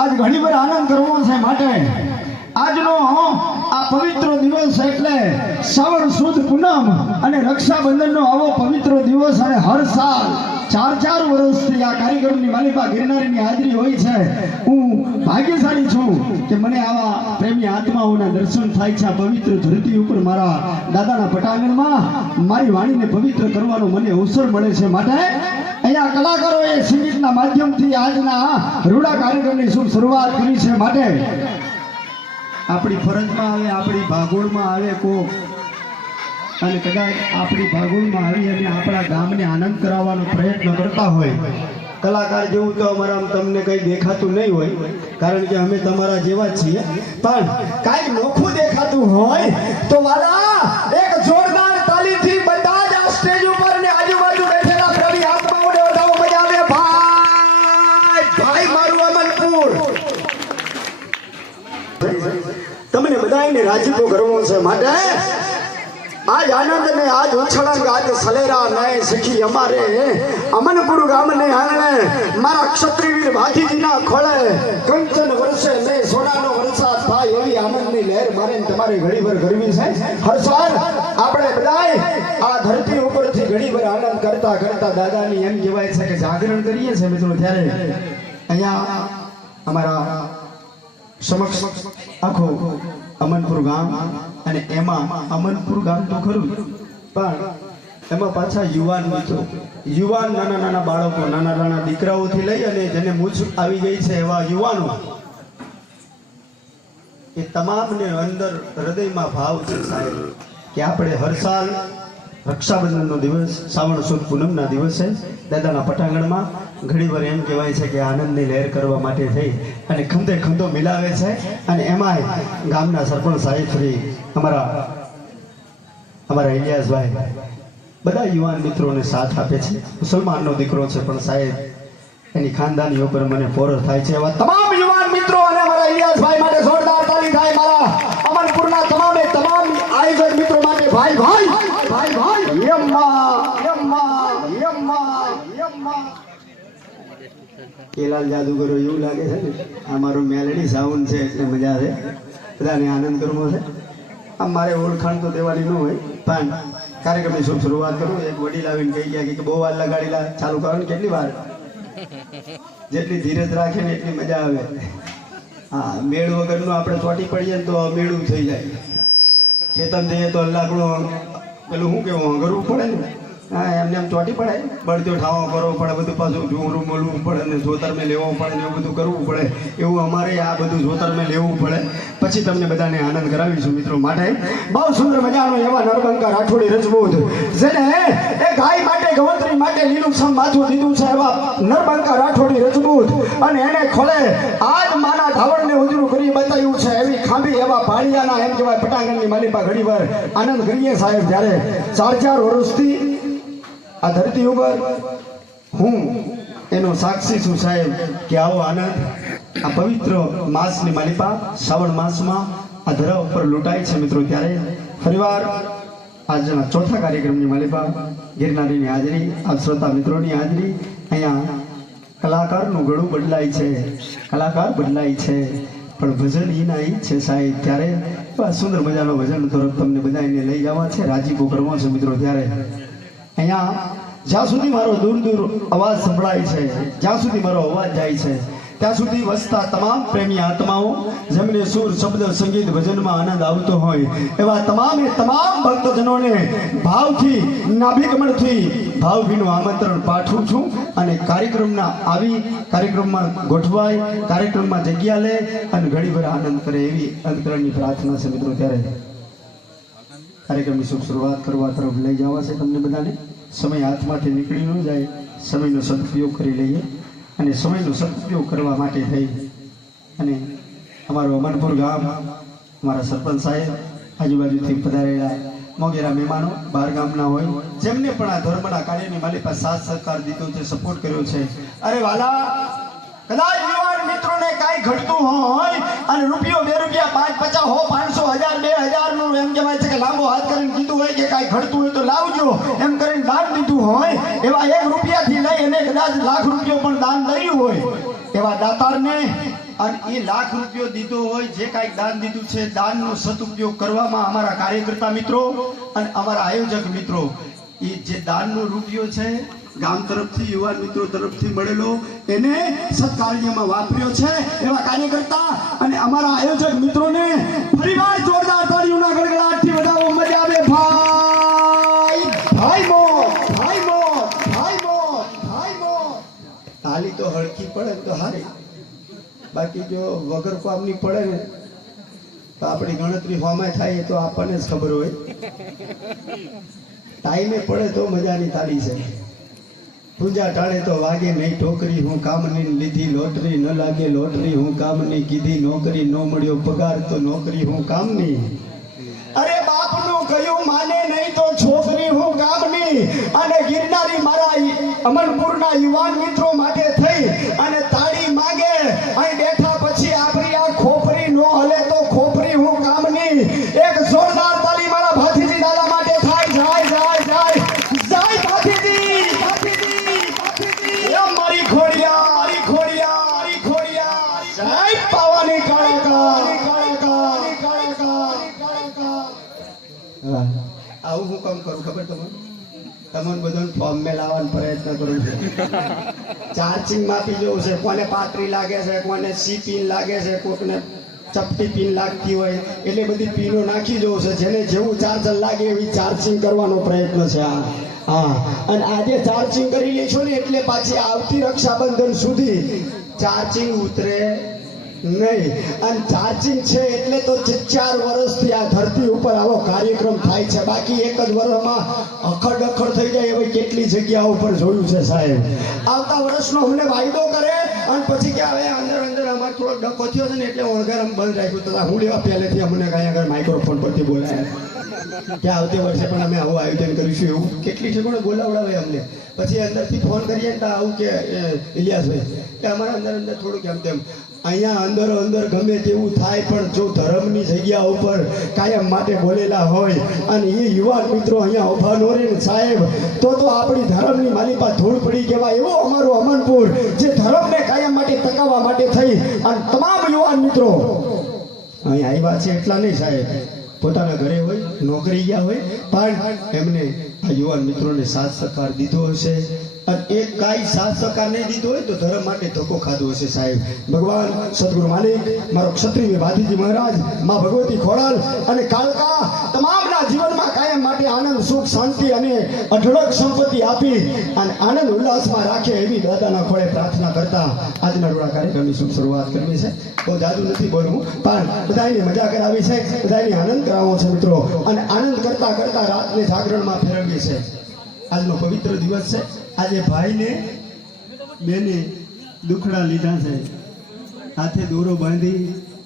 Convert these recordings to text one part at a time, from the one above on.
આજ ઘણી વાર આનંદ કરવો છે માટે આજનો આ પવિત્ર દિવસ એટલે શ્રાવણ સુદ પૂનમ અને રક્ષાબંધનનો આવો પવિત્ર દિવસ અને હર સાલ 4 વર્ષથી આ કાર્યક્રમની માલિકા ગિરનારીની હાજરી હોય છે. હું ભાગ્યશાળી છું કે મને આવા પ્રેમી આત્માઓના દર્શન થાય છે. આ પવિત્ર ધરતી ઉપર મારા દાદાના પટાંગણમાં મારી વાણીને પવિત્ર કરવાનો મને અવસર મળે છે. માટે અહીંયા કલાકારોએ સંગીતના માધ્યમથી આજના રૂડા કાર્યક્રમની શુભ શરૂઆત કરી છે. માટે આપણી ફરજમાં આવે, આપણી ભાગોળમાં આવે કોક અને કદાચ આપણી ભાગોળમાં આવી અને આપણા ગામને આનંદ કરાવવાનો પ્રયત્ન કરતા હોય. કલાકાર જેવું તો અમારા તમને કંઈ દેખાતું નહીં હોય, કારણ કે અમે તમારા જેવા જ છીએ. પણ કાંઈક નોખું દેખાતું હોય તો વાલા એક જોરદાર તાલીથી બધા જ આ સ્ટેજ ઉપર ને આજુબાજુ બેઠેલા પ્રવી આત્માઓને વધાવો. મજા આવે ભાઈ ભાઈ મારું અમનપુર. તમને બધાને રાજીપો કરવો છે. માટે આજ આનંદ ને આજ ઉછળંગ આજ સલેરા નય શીખી અમારે અમનપુર ગામને આંગણે મારા ક્ષત્રિયવીર ભાથીજીના ખોળે કંચન વર્ષે મે સોનાનો વરસાદ થાય એવી આનંદની લહેર મારે તમારે ઘડીભર ગરમી છે. હરસાલ આપણે બધાય આ ધરતી ઉપરથી ઘડીભર આનંદ કરતા કરતા દાદાની એમ કહેવાય છે કે જાગરણ કરીએ છીએ મિત્રો. ત્યારે અહીંયા અમારા સમક્ષ આખો અમનપુર ગામ અને એમાં અમનપુર ગામ તો ખરું પણ એમાં પાછા યુવાન મિત્રો, યુવાન નાના નાના બાળકો, નાના નાના દીકરાઓથી લઈ અને જેને મૂછ આવી ગઈ છે એવા યુવાનો, એ તમામને અંદર હૃદયમાં ભાવ છે સાહેબ કે આપણે હર સાલ રક્ષાબંધનનો દિવસ શ્રાવણ સુદ પૂનમના દિવસે દાદાના પટાંગણમાં ઘણીવાર એમ કહેવાય છે કે આનંદની લહેર કરવા માટે થઈ અને ખંધે ખંધો મિલાવે છે. અને એમાંય ગામના સરપંચ સાહેબ શ્રી અમારા ઇલિયાસભાઈ બધા યુવાન મિત્રોને સાથ આપે છે. મુસલમાનનો દીકરો છે પણ સાહેબ એની ખાનદાની ઉપર મને પોર થાય છે. એવા તમામ યુવાન મિત્રો અને અમારા ઇલિયાસભાઈ માટે જોરદાર તાળી થાય. મારા અમનપુરના તમામે તમામ આયોજક મિત્રો માટે ભાઈ ભાઈ ભાઈ ભાઈ યમ્મા યમ્મા યમ્મા યમ્મા. કેલાલ જાદુગરો એવું લાગે છે ને આ મારું મેલેડી સાઉન્ડ છે એટલે મજા આવે, બધાને આનંદ કરવો છે. આમ મારે ઓળખાણ તો દેવાની ન હોય પણ કાર્યક્રમની શુભ શરૂઆત કરું. એક વડીલ આવીને કહી ગયા કે બહુ વાર લગાડેલા ચાલુ કરો ને. કેટલી વાર? જેટલી ધીરજ રાખે ને એટલી મજા આવે. હા, મેળ વગરનું આપણે ચોટી પડીએ ને તો મેળું થઈ જાય. ખેતર જઈએ તો લાકડું પેલું શું કેવું કરવું પડે ને. હા, એમને એમ ચોટી પડે, બળતો ઠાવો કરવો પડે, બધું પાછું ઝૂમરું મળવું પડે ને જોતર મેં લેવો પડે ને એવું બધું કરવું પડે. એવું અમારે આ બધું જોતર મેં લેવું પડે પછી તમને બધાને આનંદ કરાવીશું મિત્રો. માટે બહુ સુંદર મજાનો એવા નરબંકા રાઠોડી રજબૂત જેને એ ગાય માટે ગવંતરી માટે લીલું સમ માથું દીધું છે એવા નરબંકા રાઠોડી રજબૂત અને એને ખોળે આજ માના ધાવણને ઉજળું કરી બતાવ્યું છે એવી ખાંભી એવા ભાળિયાના એમ કહેવાય પટાંગણની માલિપા ઘણીવાર આનંદ કરીએ સાહેબ. જ્યારે 4 વર્ષથી આ ધરતી ઉપર હું એનો સાક્ષી છું સાહેબ કે આવો આનંદ આ પવિત્ર માસની માલિપા શ્રાવણ માસમાં આ ધરા ઉપર લૂંટાય છે મિત્રો. ત્યારે ફરીવાર આજના ચોથા કાર્યક્રમની માલિપા ગિરનારીની હાજરી, આ શ્રોતા મિત્રોની હાજરી. અહીંયા કલાકારનું ગળું બદલાય છે, કલાકાર બદલાય છે પણ ભજન ઈ ના ઈ છે સાહેબ. ત્યારે સુંદર મજાનો ભજન તરફ તમને બધાને લઈ જવા છે, રાજીપો કરવો છે મિત્રો. ત્યારે અહીંયા જ્યાં સુધી મારો દૂર દૂર અવાજ સંભળાય છે, જ્યાં સુધી મારો અવાજ જાય છે ત્યાં સુધી વસતા તમામ પ્રેમી આત્માઓ જેમને સુર, શબ્દ, સંગીત, ભજનમાં આનંદ આવતો હોય એવા તમામે તમામ ભક્તજનોને ભાવથી, નાભિકમણથી ભાવભીનું આમંત્રણ પાઠવું છું. અને કાર્યક્રમમાં ગોઠવાય, કાર્યક્રમમાં જગ્યા લે અને ઘણીભર આનંદ કરે એવી અંતકરણની પ્રાર્થના છે મિત્રો. ત્યારે કાર્યક્રમની શુભ શરૂઆત કરવા તરફ લઈ જવા છે તમને બધાને. સમય હાથમાંથી નીકળી ન જાય, સમયનો સદુપયોગ કરી લઈએ. અને સમયનો સદુપયોગ કરવા માટે થઈ અને અમારું અમનપુર ગામ, અમારા સરપંચ સાહેબ, આજુબાજુથી પધારેલા મોગેરા મહેમાનો, બહાર ગામના હોય જેમને પણ આ ધર્મના કાર્યની માલિકા સાથ સહકાર દીધો છે, સપોર્ટ કર્યો છે. અરે વાલા, કદાચ યુવાન મિત્રોને કાંઈ ઘટતું હોય અને રૂપિયો, 2 રૂપિયા, 5, 50, 100, 500, 1000, 2000 નું એમ કહેવાય છે કે લાંબો હાથ કરીને કીધું હોય કે કાંઈ ઘટતું હોય તો લાવજો એમ કરીને દાન દીધું હોય, એવા 1 રૂપિયાથી લઈ અને કદાચ લાખ રૂપિયો પણ દાન કર્યું હોય એવા દાતારને અને એ લાખ રૂપિયો દીધો હોય, જે કાંઈ દાન દીધું છે, દાનનો સદુપયોગ કરવામાં અમારા કાર્યકર્તા મિત્રો અને અમારા આયોજક મિત્રો, એ જે દાનનો રૂપિયો છે ગામ તરફથી, યુવાન મિત્રો તરફથી મળેલો, એને સત્કાર્યમાં વાપર્યો છે. એવા કાર્યકર્તા અને અમારા આયોજક મિત્રોને ફરીવાર જોરદાર તાળીઓના ગડગડાટથી વધાવો. મજા આવે ભાઈ. ભાઈ મો, ભાઈ મો, ભાઈ મો, ભાઈ મો. તાલી તો હળકી પડે તો હારી, બાકી જો વગર કામની પડે ને તો આપણી ગણતરી હોમાં થાય તો આપણને જ ખબર હોય. ટાઈમે પડે તો મજાની તાળી છે. પૂજા ટાળે તો વાગે નહીં ઠોકરી, હું કામની લીધી લોટરી, ન લાગે લોટરી હું કામની કીધી નોકરી, ન મળ્યો પગાર તો નોકરી હું કામની. અરે બાપનું કયું માને નહીં તો છોકરી હું કામની. અને ગિરનારી મારા અમનપુરના યુવાન મિત્રો માટે થઈ અને તાળી માગે. અહીં બેઠા પછી આપણી આ ખોપરી નો હલે તો ખોપરી હું કામની. એક જોરદાર તાળી મારા ભાથીજી દાદા માટે થાય. જાય જાય જાય જાય ભાથીજી, ભાથીજી, ભાથીજી. એ મારી ખોડિયા, મારી ખોડિયા, મારી ખોડિયા. જય પાવાની કાળાકાર, કાળાકાર, કાળાકાર, કાળાકાર. આવું હું કામ કરું ખબર તમને બધું ફોર્મ મેં લાવવાનો પ્રયત્ન કરું છું. ચાર્જિંગ માપી જોવું છે, કોને પાતળી લાગે છે, કોને સી પિન લાગે છે, કોકને ચપટી પિન લાગતી હોય, એટલે બધી પિનો નાખી જોવું છે. જેને જેવું ચાર્જર લાગે એવી ચાર્જિંગ કરવાનો પ્રયત્ન છે. હા, અને આજે ચાર્જિંગ કરી લેશો ને એટલે પાછી આવતી રક્ષાબંધન સુધી ચાર્જિંગ ઉતરે નહીં. અને ચાર્જિંગ છે એટલે તો 4 વર્ષથી આ ધરતી ઉપર આવો કાર્યક્રમ થાય છે. બાકી એક જ વર્ષમાં અખડ અખડ થઈ જાય એવી કેટલી જગ્યાઓ ઉપર જોયું છે સાહેબ. આવતા વર્ષનો અમને વાયદો કરે અને પછી કે હવે અંદર અંદર અમારે થોડો ડકો થયો છે ને એટલે ઓળઘર બંધ રાખ્યું. તથા હું લેવા પહેલેથી અમને કાંઈ આગળ માઇક્રોફોન પરથી બોલાયા કે આવતી વર્ષે પણ અમે આવું આયોજન કરીશું. એવું કેટલી જગ્યાએ બોલાવડાવે અમને. પછી અંદરથી ફોન કરીએ ને તો આવું કે ઇલિયાસભાઈ કે અમારા અંદર અંદર થોડુંક એમ તેમ. અહીંયા અંદર અંદર ગમે તેવું થાય પણ જો ધર્મની જગ્યા ઉપર કાયમ માટે બોલેલા હોય અને એ યુવાન મિત્રો અહીંયા ઉભા નો રહે ને સાહેબ, તો આપણી ધર્મની માલિપા ધૂળ પડી કહેવાય. એવો અમારું અમનપુર જે ધર્મને કાયમ માટે ટકાવવા માટે થઈ અને તમામ યુવાન મિત્રો અહીંયા આવ્યા છે. એટલા નહીં સાહેબ, પોતાના ઘરે હોય, નોકરી ગયા હોય, પણ એમને આ યુવાન મિત્રોને સાથ સહકાર દીધો હશે. અને એક કાંઈ સાથ સહકાર નહીં દીધો હોય તો ધર્મ માટે ધક્કો ખાધો હશે સાહેબ. ભગવાન સદગુરુ માલિક, મારો ક્ષત્રિય ભાતીજી મહારાજ, માં ભગવતી ખોડાલ અને કાળકા તમામના જીવનમાં કાયમ માટે આનંદ, સુખ, શાંતિ અને અઢળક સંપત્તિ આપી અને આનંદ ઉલ્લાસમાં રાખે એવી દાદાના ખોળે પ્રાર્થના કરતા આજના રોડા કાર્યક્રમની શુભ શરૂઆત કરવી છે. બહુ જાદુ નથી બોલવું, પણ બધાની મજા કરાવી છે, બધાની આનંદ કરાવવો છે મિત્રો. અને આનંદ કરતા કરતા રાતને જાગરણમાં ફેરવવી છે. આજનો પવિત્ર દિવસ છે. આજે ભાઈને બેને દુખડા લીધા છે, હાથે દોરો બાંધી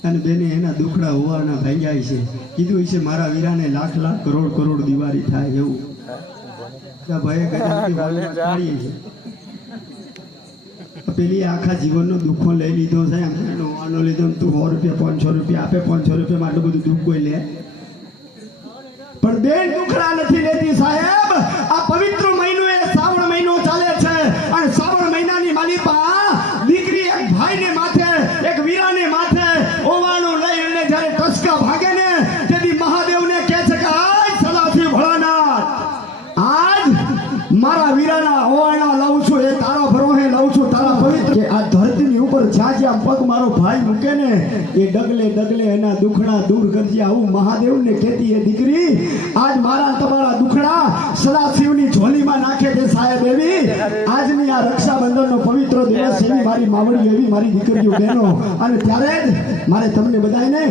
અને બેને એના દુખડા હોવાના ભાંગ્યા છે. કીધું છે મારા વીરાને લાખ લાખ કરોડ કરોડ દિવાળી થાય એવું. ભાઈએ કહીએ છે પેલી આખા જીવનનો દુઃખો લઈ લીધો છે. એમ આનો લીધો તું 100 રૂપિયા 500 રૂપિયા આપે, 500 રૂપિયામાં આટલું બધું દુઃખ કોઈ લે? પણ બેન દુખડા નથી લેતી સાહેબ. આ પવિત્ર મહિનો એ શ્રાવણ મહિનો ચાલે છે અને શ્રાવણ મહિનાની માલિપા દીકરી એક ભાઈને માથે, એક વીરાને માથે ઓવાણું લઈ અને જ્યારે ટસકા ભાગે ને તેથી મહાદેવને કહે છે કે આજ સદાશિવ ભોળાનાથ, આજ મારા વીરાના ઓવાણા લઉં છું, એ તારા ભરોહે લઉં છું, તારા પવિત્ર કે આ ધરતીની ઉપર જ્યાં જ્યાં પગ મારો ભાઈ મૂકે ને એ ડગલે ડગલે એના દુખડા દૂર કરજે. આવું મહાદેવને કહેતી એ દીકરી આજ મારા તમારા દુખડા સદાશિવની ઝોલીમાં નાખે છે સાહેબ. એવી આજની આ રક્ષાબંધનનો પવિત્ર દિવસ, એવી મારી માવડીઓ, એવી મારી દીકરીઓ બહેનો. અને ત્યારે જ મારે તમને બધાને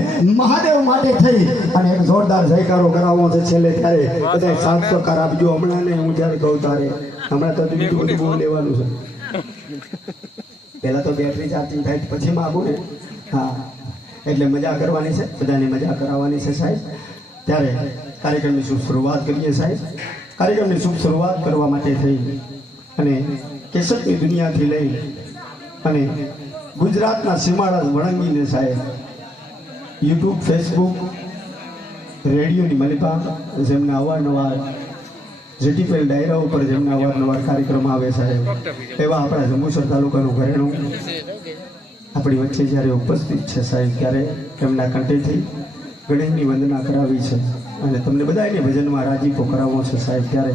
મહાદેવ માટે થઈ અને એક જોરદાર જયકારો કરાવવો છે છેલ્લે. ત્યારે બધા સાથ સહકાર આપજો. હમણાં ને હું જ્યારે કહું તારે હમણાં તો બીજું બધું બહુ લેવાનું છે. પહેલા તો બેટરી ચાર્જિંગ થાય પછી માગું ને. હા, એટલે મજા કરવાની છે, બધાને મજા કરાવવાની છે સાહેબ. ત્યારે કાર્યક્રમની શુભ શરૂઆત કરીએ સાહેબ. કાર્યક્રમની શુભ શરૂઆત કરવા માટે થઈ અને કેસરની દુનિયાથી લઈ અને ગુજરાતના સીમાડા વળંગીને સાહેબ યુટ્યુબ, ફેસબુક, રેડિયોની માલિપા જેમને અવારનવાર જેટીપીએલ ડાયરા ઉપર જેમના અવારનવાર કાર્યક્રમ આવે સાહેબ, એવા આપણા જંબુસર તાલુકાનું ઘરેણું આપણી વચ્ચે જ્યારે ઉપસ્થિત છે સાહેબ ત્યારે એમના કંઠેથી ગણેશની વંદના કરાવી છે અને તમને બધાને ભજનમાં રાજીપો કરાવવો છે સાહેબ ત્યારે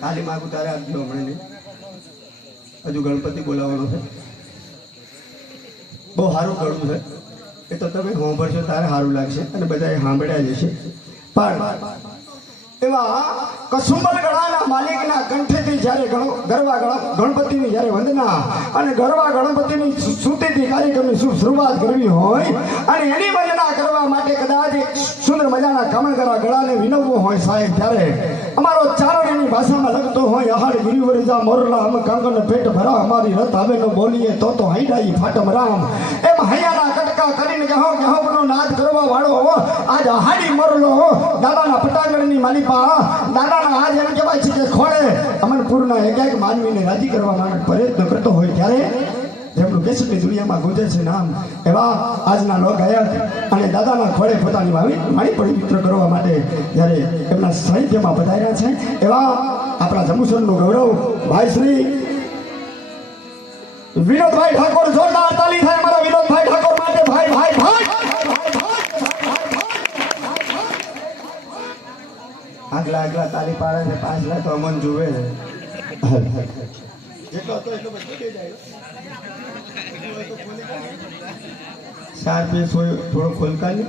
કાલી માગું તારે આપજો હમણાં હજુ ગણપતિ બોલાવવાનો છે બહુ સારું ગળું છે એ તો તમે સાંભળશો તારે સારું લાગશે અને બધાએ સાંભળ્યા જ છે પણ એવા કસુંબલ ગળાના માલિકના કંઠેથી જ્યારે ગણપતિની જ્યારે વંદના અને ગરવા ગણપતિની સ્તુતિથી કાર્યક્રમની શુભ શરૂઆત કરવી હોય અને એની વંદના કરવા માટે કદાચ સુંદર મજાના કમળગરા ગળાને વિનવવો હોય સાહેબ ત્યારે અમારો ચારણની ભાષામાં લખતો હોય અહાડ ગિરિવરજા મોરલા અમ કાંગન પેટ ભરા અમારી રથ આવે ન બોલીએ તો હૈડાઈ ફાટમ રામ એમ હૈયાના કટકા કરીને ગહોનો નાદ કરવા વાળો આજ અહાડી મોરલો દાદાના પટાંગણની માલિપા દાદાના આજ એમ કહેવાય છે કે ખોડે અમનપુરના એક માનવીને રાજી કરવા માટે પ્રયત્ન કરતો હોય ત્યારે જેમનું કેસરની દુનિયામાં ગુંજે છે નામ એવા આજના લોક ગાયક અને દાદાના ખોળે પોતાની વાણી પવિત્ર કરવા માટે જ્યારે એમના સાહિત્યમાં પધાર્યા છે એવા આપણા જંબુસરનું ગૌરવ ભાઈ શ્રી વિનોદભાઈ ઠાકોર જોરદાર તાલી થાય મારા વિનોદભાઈ ઠાકોર માટે ભાઈ ભાઈ ભાઈ આગલા તાલી પાડે છે 5 લાખ તો અમન જુએ છે જેટલો હતો એટલો બધો દે જાય ચાર પીસ હોય થોડો ખોલકાલી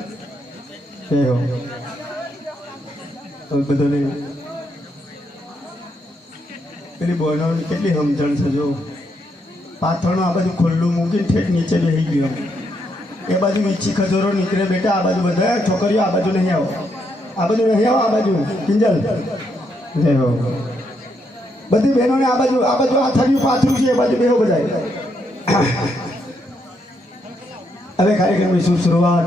બધો નહીં પેલી બોલવાની કેટલી સમજણ છે જો પાથરણું આ બાજુ ખુલ્લું મૂકીને ઠેઠ નીચે બેસી ગયો એ બાજુ ઈચ્છી ખજોરો નીકળે બેટા આ બાજુ બધા છોકરીઓ આ બાજુ નહીં આવો આ બાજુ નહીં આવો આ બાજુ કિંજલ બધી બહેનોને આ બાજુ આ થર્યું પાથરું છે એ બાજુ બેહો બધા હવે કાર્યક્રમની શુભ શરૂઆત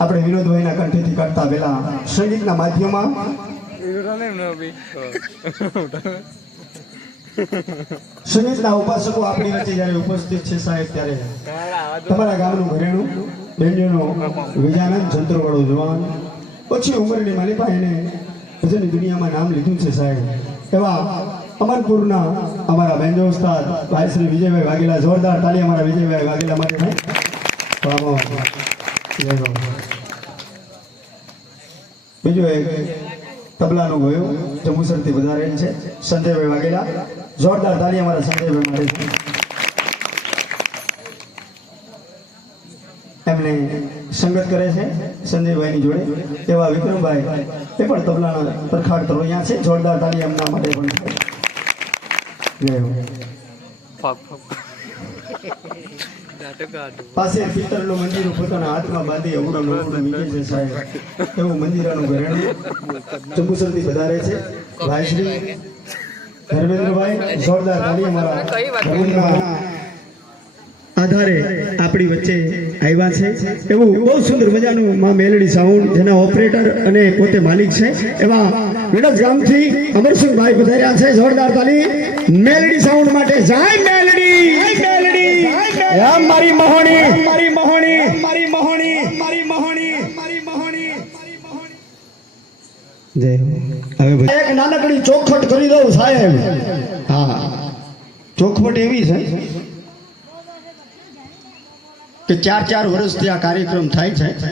આપણે વિનોદભાઈના કંઠેથી કરતા પહેલા સંગીતના માધ્યમમાં સંગીતના ઉપાસકો આપણી વચ્ચે જ્યારે ઉપસ્થિત છે સાહેબ ત્યારે તમારા ગામનું ઘરેણું બેન્ડીનો વિજાનંદ ચંદ્રવાળો જવાન ઓછી ઉંમરની માલિપા એને ભજનની દુનિયામાં નામ લીધું છે સાહેબ એવા અમરપુરના અમારા બેન્જો ઉસ્તાદ ભાઈ શ્રી વિજયભાઈ વાઘેલા જોરદાર તાલી અમારા વિજયભાઈ વાઘેલા માટે બીજું એક તબલાનું ગયું જંબુસરથી વધારેલ છે સંજયભાઈ વાઘેલા જોરદાર તાલી અમારા સંજયભાઈ માટે એમને સંગત કરે છે સંજયભાઈની જોડે એવા વિક્રમભાઈ એ પણ તબલાના પ્રખાડ તરોયા છે જોરદાર તાલી એમના માટે પણ પાસે પિત્તરનું મંદિર પોતાના હાથમાં બાંધી અવડું મીકે છે સાહેબ એવું મંદિરાનું ઘરેણું જંબુસરથી વધારે છે ભાઈ શ્રી ધર્મેન્દ્રભાઈ જોરદાર તાલી અમારા આધારે આપણી વચ્ચે આવ્યા છે એવું બહુ સુંદર મજાનું માં મેલડી સાઉન્ડ જેના ઓપરેટર અને પોતે માલિક છે એવા વિનોદ ગામથી અમરસિંહભાઈ પધાર્યા છે જોરદાર તાલી મેલડી સાઉન્ડ માટે જય મેલડી મારી મહોણી મારી મહોણી મારી મહોણી મારી મહોણી મારી મહોણી જય હવે એક નાનકડી ચોખવટ કરી દઉં સાહેબ હા ચોખવટ એવી છે કે 4 વર્ષથી આ કાર્યક્રમ થાય છે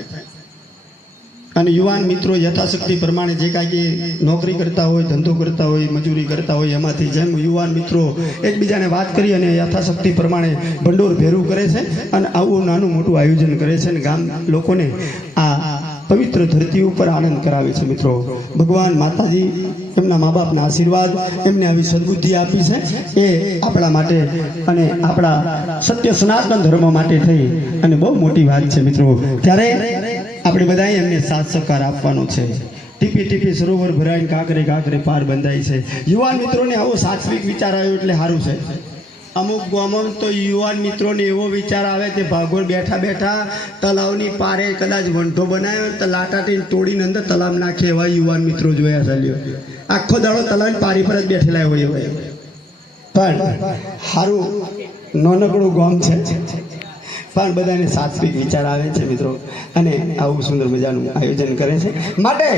અને યુવાન મિત્રો યથાશક્તિ પ્રમાણે જે કાંઈ નોકરી કરતા હોય ધંધો કરતા હોય મજૂરી કરતા હોય એમાંથી જેમ યુવાન મિત્રો એકબીજાને વાત કરી અને યથાશક્તિ પ્રમાણે ભંડોળ ભેરું કરે છે અને આવું નાનું મોટું આયોજન કરે છે અને ગામ લોકોને આ પવિત્ર ધરતી ઉપર આનંદ કરાવે છે મિત્રો ભગવાન માતાજી એમના મા બાપના આશીર્વાદ એમને આવી સદબુદ્ધિ આપી છે એ આપણા માટે અને આપણા સત્ય સનાતન ધર્મ માટે થઈ અને બહુ મોટી વાત છે મિત્રો ત્યારે આપણે બધાએ એમને સાથ સહકાર આપવાનો છે ટીપી ટીપી સરોવર ભરાઈને કાંકરે કાંકરે પાર બંધાય છે યુવાન મિત્રોને આવો સાત્વિક વિચાર આવ્યો એટલે સારું છે અમુક ગામમાં તો યુવાન મિત્રોને એવો વિચાર આવે કે ભાગોળ બેઠા બેઠા તલાવની પારે કદાચ વંઠો બનાવ્યો તો લાટાટીને તોડીને અંદર તલાવ નાખે એવા યુવાન મિત્રો જોયા ચાલ્યો આખો દાડો તલાવની પારી પર જ બેઠેલા હોય પણ સારું નાનકડું ગામ છે પણ બધાને સાત્વિક વિચાર આવે છે મિત્રો, અને આવું સુંદર મજાનું આયોજન કરે છે. માટે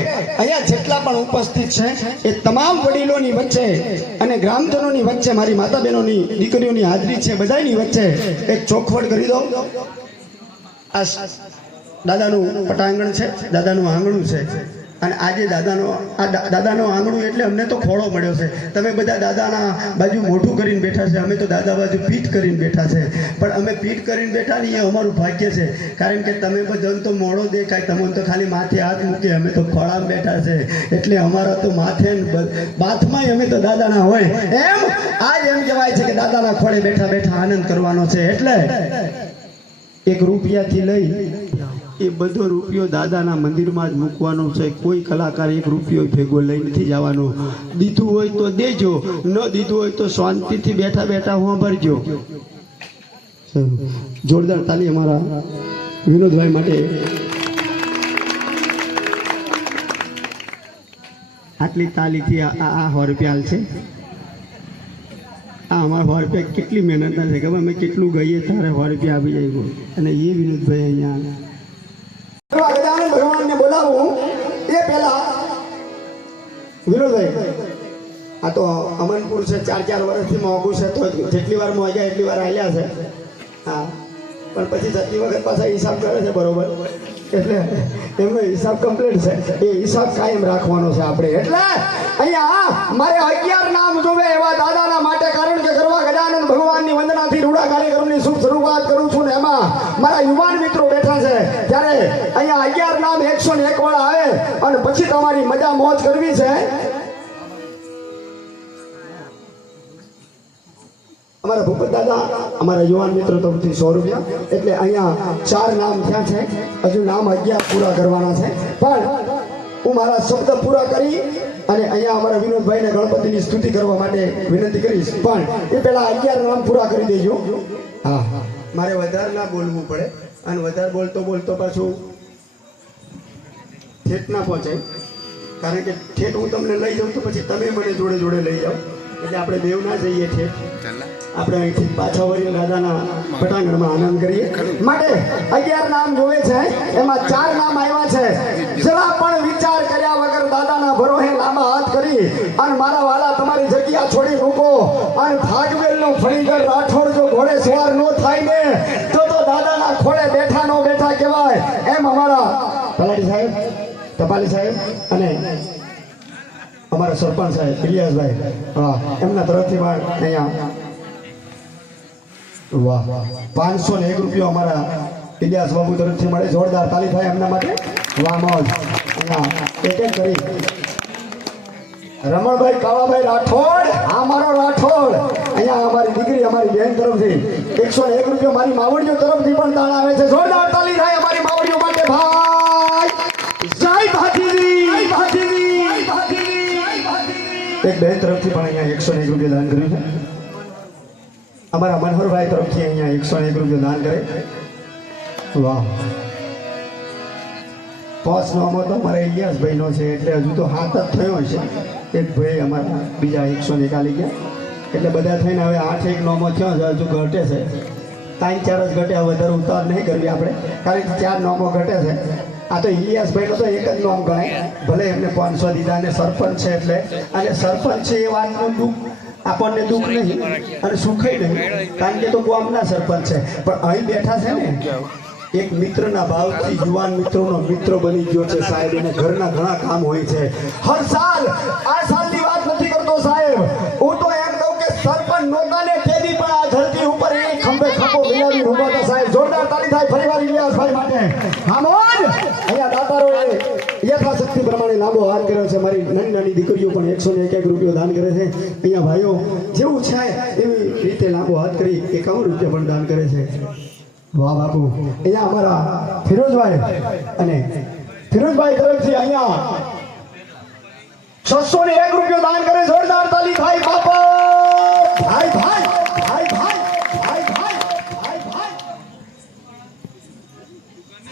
અહીંયા જેટલા પણ ઉપસ્થિત છે એ તમામ વડીલોની વચ્ચે અને ગ્રામજનોની વચ્ચે, મારી માતા બહેનોની દીકરીઓની હાજરી છે, બધાની વચ્ચે એક ચોખવટ કરી દો. આ દાદાનું પટાંગણ છે, દાદાનું આંગણું છે, અને આજે દાદાનો આંગણું એટલે અમને તો ખોળો મળ્યો છે. તમે બધા દાદાના બાજુ મોઢું કરીને બેઠા છે, અમે તો દાદા બાજુ પીઠ કરીને બેઠા છે. પણ અમે પીઠ કરીને બેઠા ને એ અમારું ભાગ્ય છે, કારણ કે તમે બધાને તો મોડો દેખાય, તમને તો ખાલી માથે હાથ મૂકે, અમે તો ખોળામાં બેઠા છે, એટલે અમારા તો માથે બાથમાં અમે તો દાદાના હોય. એમ આજ એમ કહેવાય છે કે દાદાના ખોળે બેઠા બેઠા આનંદ કરવાનો છે. એટલે 1 રૂપિયાથી લઈ એ બધો રૂપિયો દાદાના મંદિરમાં જ મૂકવાનો છે. કોઈ કલાકાર 1 રૂપિયો ભેગો લઈ નથી જવાનો. દીધું હોય તો દેજો, ન દીધું હોય તો શાંતિથી બેઠા બેઠા સાંભળજો. જોરદાર તાલી અમારા વિનોદભાઈ માટે. આટલી તાલીથી આ 100 રૂપિયા છે. આ અમારા 100 રૂપિયા કેટલી મહેનત છે ખબર, અમે કેટલું ગઈએ તારે 100 રૂપિયા આપી જાય. અને એ વિનોદભાઈ અહીંયા ગજાનંદ ભગવાનને બોલાવું એ પહેલા વિનોદભાઈ, આ તો અમનપુર છે, 4 વર્ષથી મોંઘું છે, તો જેટલી વાર મોંઘ્યા એટલી વાર હાલ્યા છે. હા, પણ પછી જતી વખત પાછા હિસાબ કરે છે બરોબર, એટલે એમનો હિસાબ કમ્પ્લીટ છે. એ હિસાબ કાયમ રાખવાનો છે આપણે. એટલે અહીંયા મારે 11 નામ જોવે એવા દાદાના માટે, કારણ કે ગરવા ગજાનંદ ભગવાનની વંદનાથી રૂડા કાર્યક્રમની શુભ શરૂઆત કરું છું ને એમાં મારા યુવાન મિત્રો બેઠા છે, ત્યારે અહીંયા 11 નામ 101 વાળા આવે અને પછી તમારી મજા મોજ કરવી છે. અમારા ભૂપત દાદા, અમારા યુવાન મિત્રો તરફથી 100 રૂપિયા, એટલે અહીંયા 4 નામ થયા છે. હજુ નામ 11 પૂરા કરવાના છે. પણ હું મારા શબ્દ પૂરા કરી અને અહીંયા અમારા વિનોદભાઈને ગણપતિની સ્તુતિ કરવા માટે વિનંતી કરીશ. પણ એ પહેલા 11 નામ પૂરા કરી દેજો. હા, મારે વધારે ના બોલવું પડે, અને વધારે બોલતો પાછું ઠેઠ ના પહોંચાય, કારણ કે ઠેઠ હું તમને લઈ જાઉં તો પછી તમે મને જોડે જોડે લઈ જાઓ, એટલે આપણે બેવ ના જઈએ ઠેઠ. આપણે અહીંથી પાછા વળી દાદાના પટાંગણમાં આનંદ કરીએ. માટે 11 નામ જોવે છે, એમાં 4 નામ આવ્યા છે. જરા પણ વિચાર કર્યા વગર દાદાના ભરોહે લાંબા હાથ કરી અને મારા વાલા તમારી જગ્યા છોડી મૂકો. અને ભાગવેલનો ફણીગર રાઠોડ જો ઘોડે સવાર નો થાય ને તો દાદાના ખોળે બેઠા નો બેઠા કહેવાય. એમ અમારા તલાટી સાહેબ, ટપાલી સાહેબ અને અમારા સરપંચ સાહેબ ઇલિયાસભાઈ, હા, એમના તરફથી અહીંયા વાહ 501 રૂપિયો અમારા ઇલિયાસ બાબુ તરફથી મળે. જોરદાર તાલી થાય એમના માટે. વાહ મોજ. અહીંયા એક કરી રમણભાઈ કાવાભાઈ રાઠોડ, આ મારો રાઠોડ. અહીંયા અમારી દીકરી, અમારી બહેન તરફથી 101 રૂપિયો, મારી માવડીઓ તરફથી પણ દાન આવે છે. જોરદાર તાલી થાય અમારી માવડીઓ માટે. ભાઈ જય ભાતીજી, જય ભાતીજી, જય ભાતીજી. એક બહેન તરફથી પણ અહીંયા 101 રૂપિયા દાન કર્યું છે. અમારા મનોહરભાઈ તરફથી અહીંયા 101 રૂપિયા દાન કરે. વાહ, 5 નામો તો મારા ઇલિયાસભાઈ નો છે, એટલે હજુ તો 7 જ થયો છે. એક ભાઈ અમારા બીજા 101 આલી ગયા, એટલે બધા થઈને હવે 8-1 નામો થયો છે. હજુ ઘટે છે, 3-4 જ ઘટે. વધારે ઉતાર નહીં કરવી આપણે, કારણ કે 4 નામો ઘટે છે. આ તો ઇલિયાસભાઈ નો તો એક જ નામ ગણાય, ભલે એમને 500 દીધા, અને સરપંચ છે એટલે. અને સરપંચ છે એ વાતનું દુઃખ આપણને દુઃખ નહીં અને સુખય નહીં, કારણ કે તો ગામના સરપંચ છે. પણ અહીં બેઠા છે ને, એક મિત્રના ભાવથી યુવાન મિત્રોનો મિત્ર બની ગયો છે સાહેબ. એને ઘરના ઘણા કામ હોય છે. હર સાલ, આ સાલની વાત નથી કરતો સાહેબ, હું તો એમ કહું કે સરપંચ નોતાને કેદી પણ આ ધરતી ઉપર એ ખંભે ખંભો મિલાવી ઉભા હતા સાહેબ. જોરદાર તાળી થાય ફરીવાર ઇલિયાસભાઈ માટે. આમોદ અહીંયા દાતારોએ યથાશક્તિ પ્રમાણે લાંબો હાથ કર્યો છે. મારી નાની નાની દીકરીઓ પણ 101 રૂપિયો દાન કરે છે. અહીંયા ભાઈઓ જેવું છે એવી રીતે લાંબો હાથ કરી 51 રૂપિયા પણ દાન કરે છે. વાહ બાપુ. અહીંયા અમારા ફિરોજભાઈ અને ફિરોજભાઈ તરફથી અહીંયા 601 રૂપિયો દાન કરે. જોરદાર તાલી થાય બાપા. ભાઈ ભાઈ ભાઈ ભાઈ ભાઈ ભાઈ ભાઈ ભાઈ.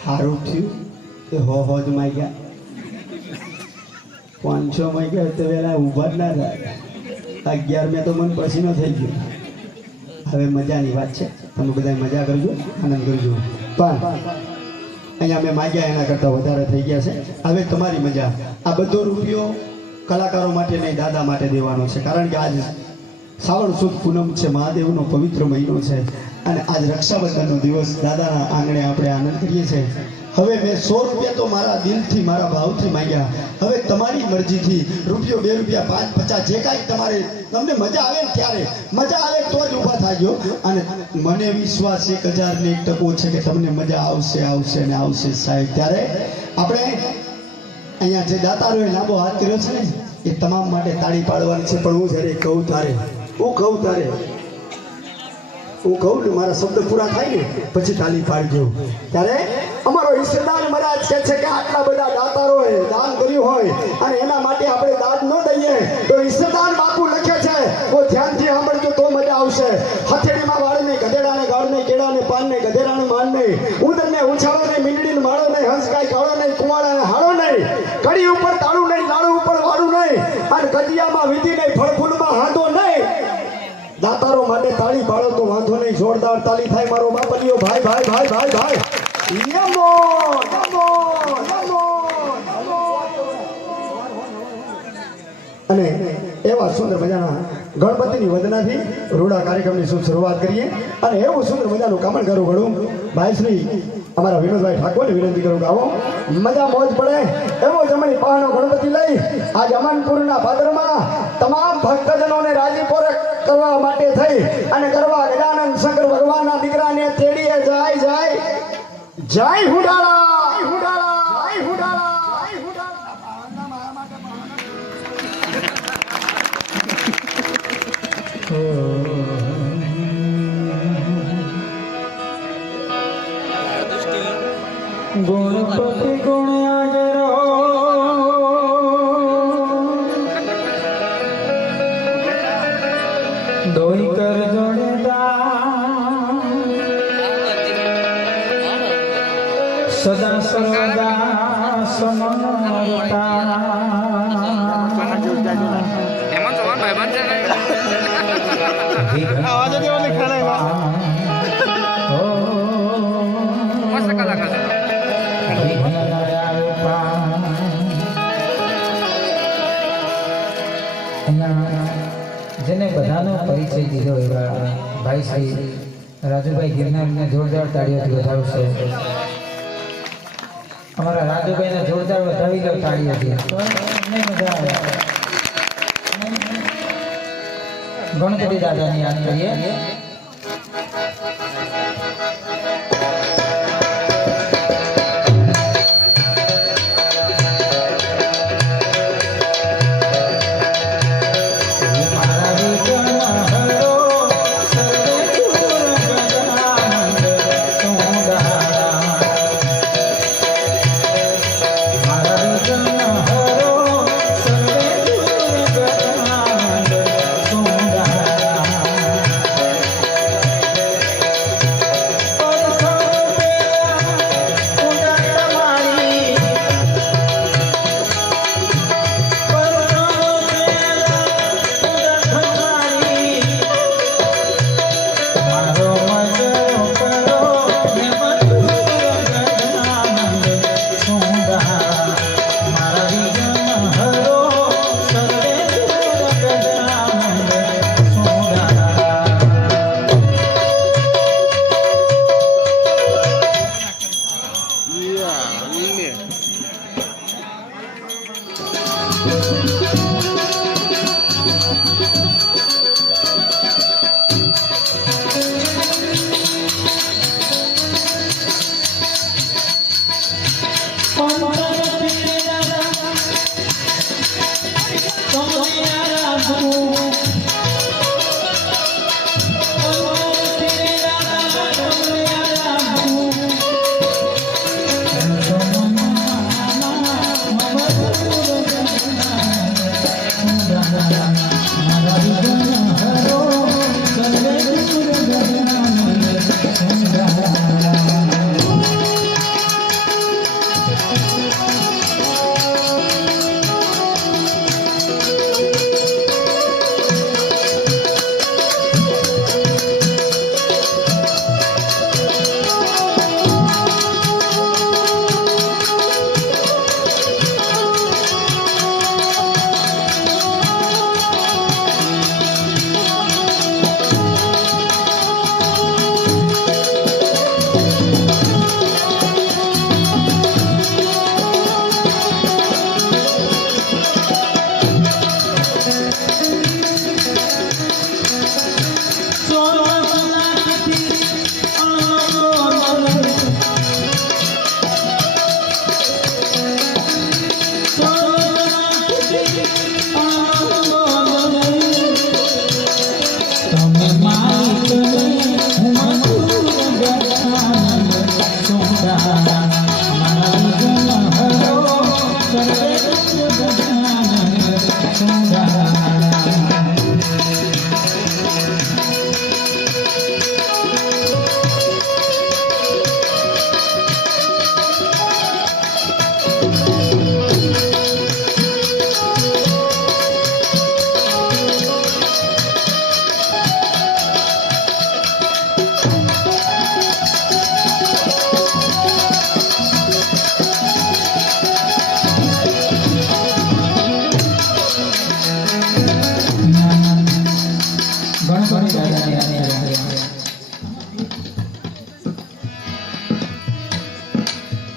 સારું થયું કે હો જ માગ્યા, 500 માગ્યા તો વેલા ઊભા જ ના થાય. 11 મેં તો મન પસીનો થઈ ગયો. હવે મજાની વાત છે, તમે બધા મજા કરજો, આનંદ કરજો. પણ અહીંયા અમે માગ્યા એના કરતાં વધારે થઈ ગયા છે. હવે તમારી મજા. આ બધો રૂપિયો કલાકારો માટે નહીં, દાદા માટે દેવાનો છે. કારણ કે આજ શ્રાવણ સુદ પૂનમ છે, મહાદેવનો પવિત્ર મહિનો છે અને આજ રક્ષાબંધનનો દિવસ. દાદાના આંગણે આપણે આનંદ કરીએ છીએ. હવે મેં 100 રૂપિયા તો મારા દિલથી, મારા ભાવથી માંગ્યા. હવે તમારી મરજીથી રૂપિયો, 2 રૂપિયા, 5, 50 જે કાંઈ તમારે, તમને મજા આવે ને ત્યારે, મજા આવે તો જ ઊભા થાજો. અને મને વિશ્વાસ 1000% છે કે તમને મજા આવશે, આવશે ને આવશે સાહેબ. ત્યારે આપણે અહીંયા જે દાતારોએ લાંબો હાથ કર્યો છે ને, એ તમામ માટે તાળી પાડવાની છે. પણ હું જ્યારે કહું તારે, હું કહું ને મારા શબ્દ પૂરા થાય ને પછી તાળી પાડજો. ત્યારે અમારો ઈશ્વરદાન મહારાજ કહે છે કે આટલા બધા દાતારોએ દાન કર્યું હોય અને એના માટે આપણે દાન ન દઈએ તો ઈશ્વરદાન બાપુ લખે છે, તો ધ્યાનથી સાંભળજો તો મજા આવશે. હથેળીમાં વાળને, ગધેડાને ગાળને, કેળાને પાનને, ગધેડાને માનને, ઉંદરને ઉછાળો નહીં, મીંડળીને માળો નહીં, હંસ કાંઈ કાળો નહીં, કુવાડાને હાળો નહીં, કડી ઉપર તાળું નહીં, લાડુ ઉપર વાળું નહીં, અને ગદિયામાં વિધિ નહીં, ફળફૂલમાં હાંડો નહીં. દાતારો માટે તાળી પાડો તો વાંધો નહીં, જોરદાર તાળી થાય. મારો બાપલિયો ભાઈ ભાઈ ભાઈ ભાઈ ભાઈ નમો નમો નમો. અને એવા સુંદર મજાના ગણપતિની વંદનાથી રૂડા કાર્યક્રમની શુભ શરૂઆત કરીએ. અને એવું સુંદર મજાનું કામણ કરું ઘડું ભાઈ શ્રી અમારા વિનોદભાઈ ઠાકોરને વિનંતી કરું કે આવો, મજા મોજ પડે એવો જમણી પહાડનો ગણપતિ લઈ આજ અમનપુરના ભાદરમાં તમામ ભક્તજનોને રાજીપોરે કરવા માટે થઈ અને કરવા ગજાનંદ શંકર ભગવાનના દીકરાને તેડીએ જાય જાય જય હુડાળા, જય હુડાળા, જય હુડાળા, જય હુડાળા. ગણપતિ ગુણ આગરો દોઈ કર જોડેદાર સદા સર્વદા સમરતા. જેને બધાનો પરિચય દીધો એવા ભાઈ શ્રી રાજુભાઈ ગિરનારને જોરદાર તાળીઓથી વધાવશો. અમારા રાજુભાઈને જોરદાર વધાવી લો તાળીઓથી, મજા આવે. ગણપતિ દાદાની યાદ કરીએ.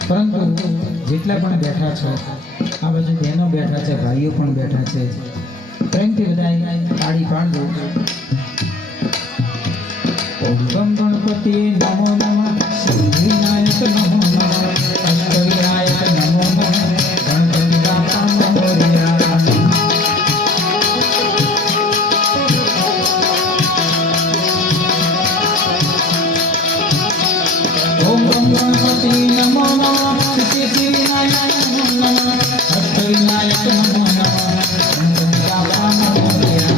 પરંતુ જેટલા પણ બેઠા છો, આ બાજુ બહેનો બેઠા છે, ભાઈઓ પણ બેઠા છે, પ્રેમથી બધા તાળી પાડજો. ઓમ ગમ ગણપતિ નમો નમઃ, સિદ્ધિવિનાયક નમો નમઃ, અષ્ટવિનાયક નમો નમઃ, ગણપતિ બાપા મોરયા. ઓમ ગણપતિ નમો નમઃ, સિદ્ધિવિનાયક નમો નમઃ, અષ્ટવિનાયક નમો નમઃ, ગણપતિ બાપા મોરયા.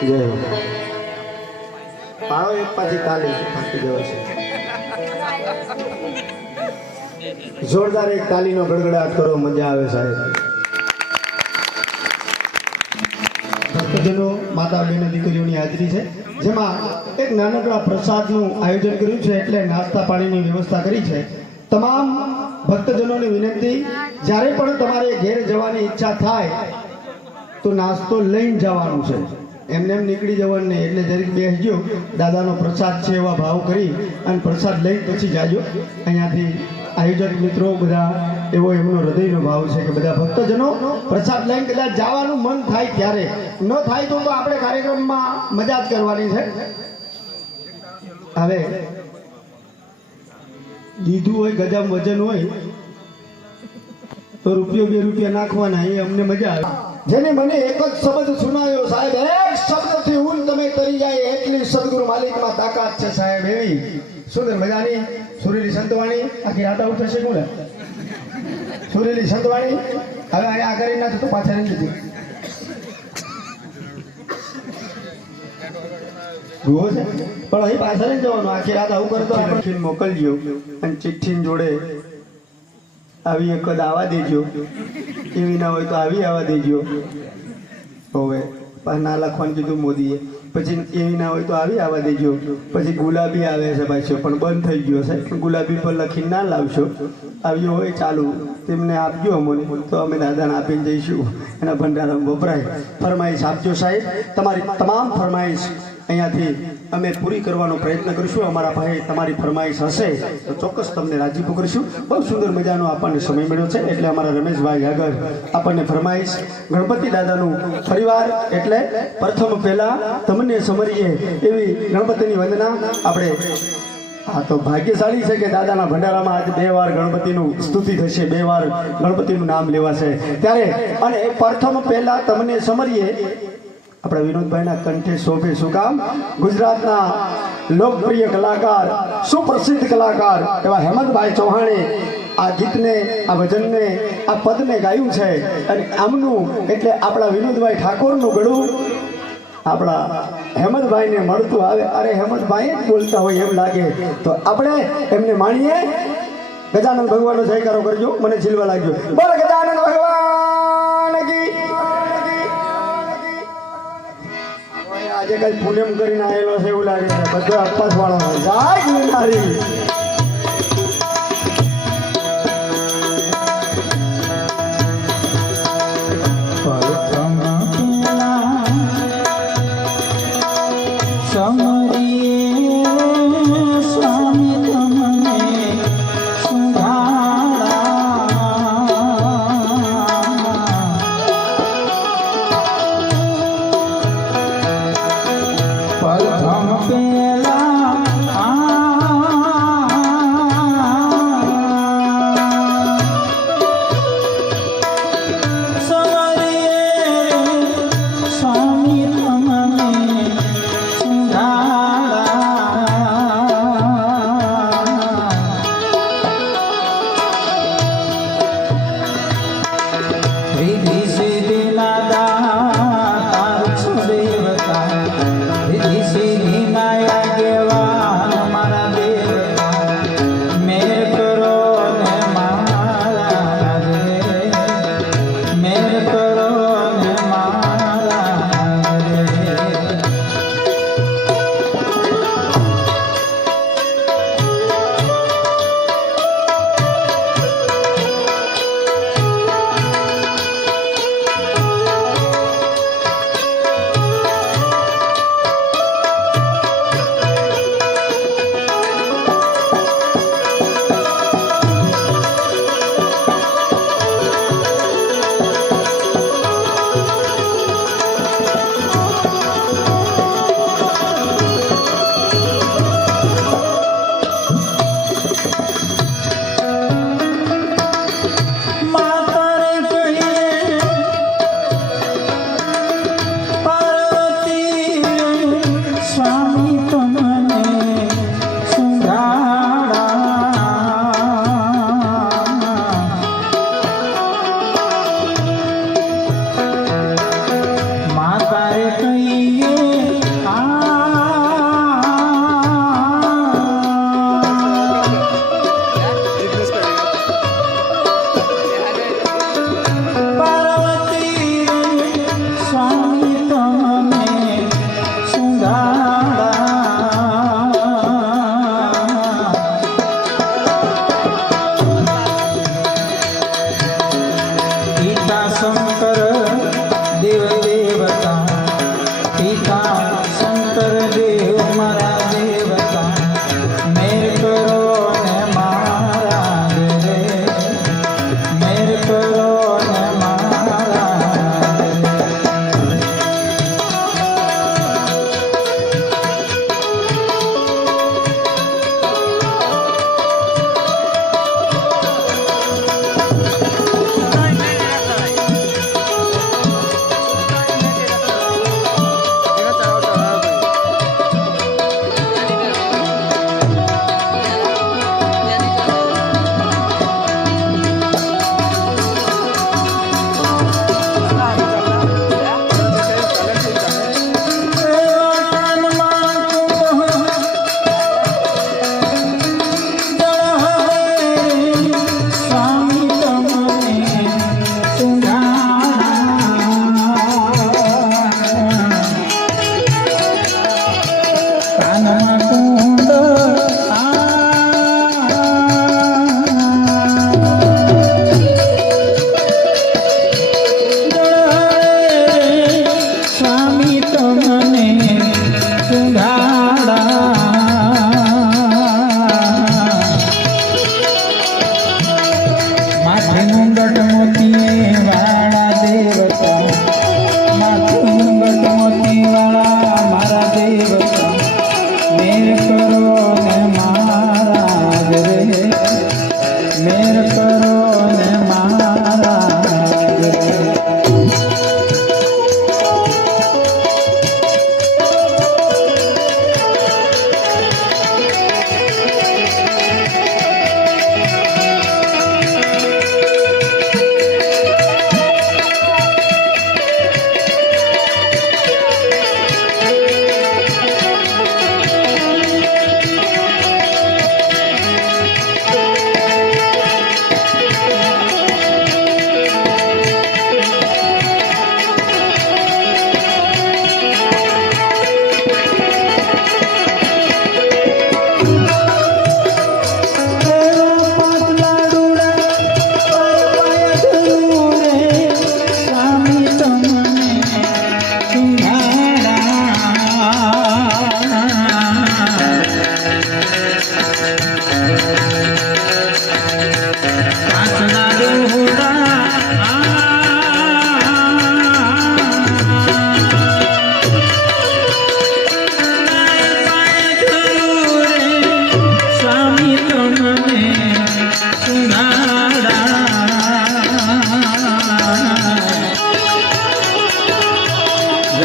જય હો પાડો એક પાછી તાલી બાકી દેવો છે જોરદાર એક તાલીનો ગડગડાટ કરો મજા આવે સાહેબ ભક્તજનો માતા બહેનો દીકરીઓની હાજરી છે જેમાં એક નાનકડા પ્રસાદનું આયોજન કર્યું છે એટલે નાસ્તા પાણીની વ્યવસ્થા કરી છે તમામ ભક્તજનોની વિનંતી જ્યારે પણ તમારે ઘેર જવાની ઈચ્છા થાય તો નાસ્તો લઈને જવાનું છે એમને એમ નીકળી જવાનું નહીં એટલે જરીક બેસજો દાદાનો પ્રસાદ છે એવા ભાવ કરી અને પ્રસાદ લઈને પછી જાજો અહીંયાથી આયોજક મિત્રો બધા એવો એમનો હૃદયનો ભાવ છે કે બધા ભક્તજનો પ્રસાદ લઈને કદાચ જવાનું મન થાય ત્યારે ન થાય તો આપણે કાર્યક્રમમાં મજા જ કરવાની છે હવે દીધું હોય ગજમ વજન હોય તો રૂપિયો 2 રૂપિયા નાખવાના એ અમને મજા આવે જેને મને એક જ શબ્દ સુનાયો સાહેબ એક શબ્દથી ઊન તમે તરી જાય એટલી સદગુરુ માલિકમાં તાકાત છે સાહેબ એવી સુંદર મજાની સુરેલી સંતવાણી આખી રાત આવું થશે શું સુરેલી સંતવાણી હવે આ કરી નાખે તો પાછળ નહીં દીધી જુઓ છે પણ અહીં પાછળ નહીં જવાનું આખી રાત આવું કરે તો આપણે મોકલજો અને ચિઠ્ઠી જોડે આવી એક જ આવવા દેજો એવી ના હોય તો આવી આવવા દેજો હવે ના લખવાનું કીધું મોદીએ પછી એવી ના હોય તો આવી આવવા દેજો પછી ગુલાબી આવે છે પાછો પણ બંધ થઈ ગયો છે ગુલાબી પર લખીને ના લાવશો આવ્યો હોય ચાલુ તેમને આપજો અમને તો અમે દાદાને આપીને જઈશું એના ભંડારામાં વપરાય ફરમાઈશ આપજો સાહેબ તમારી તમામ ફરમાઈશ અહીંયાથી અમે પૂરી કરવાનો પ્રયત્ન કરીશું અમારા પાસે તમારી ફરમાઈશ હશે તો ચોક્કસ તમને રાજીપો કરીશું બહુ સુંદર મજાનો આપણને સમય મળ્યો છે એટલે અમારા રમેશભાઈ આગળ આપણને ફરમાઈશ ગણપતિ દાદાનું પરિવાર એટલે પ્રથમ પહેલા તમને સમરીએ એવી ગણપતિની વંદના આપણે હા તો ભાગ્યશાળી છે કે દાદાના ભંડારામાં આજે 2 વાર ગણપતિનું સ્તુતિ થશે 2 વાર ગણપતિનું નામ લેવાશે ત્યારે અને પ્રથમ પહેલા તમને સમરીએ આપણા વિનોદભાઈના કંઠે શોભે શું કામ ગુજરાતના લોકપ્રિય કલાકાર સુપ્રસિદ્ધ કલાકાર એવા હેમંતભાઈ ચૌહાણે આ ગીતને આ ભજનને આ પદને ગાયું છે અને આમનું એટલે આપણા વિનોદભાઈ ઠાકોરનું ગળું આપણા હેમંતભાઈને મળતું આવે અરે હેમંતભાઈ જ બોલતા હોય એમ લાગે તો આપણે એમને માણીએ ગજાનંદ ભગવાનનો જયકારો કરજો મને ઝીલવા લાગ્યો બોલ ગજાનંદ ભગવાન કી આજે કઈ પૂનમ કરીને આવેલો છે એવું લાગે છે બધો અપવાસ વાળો જય ગુરુનારી પેલા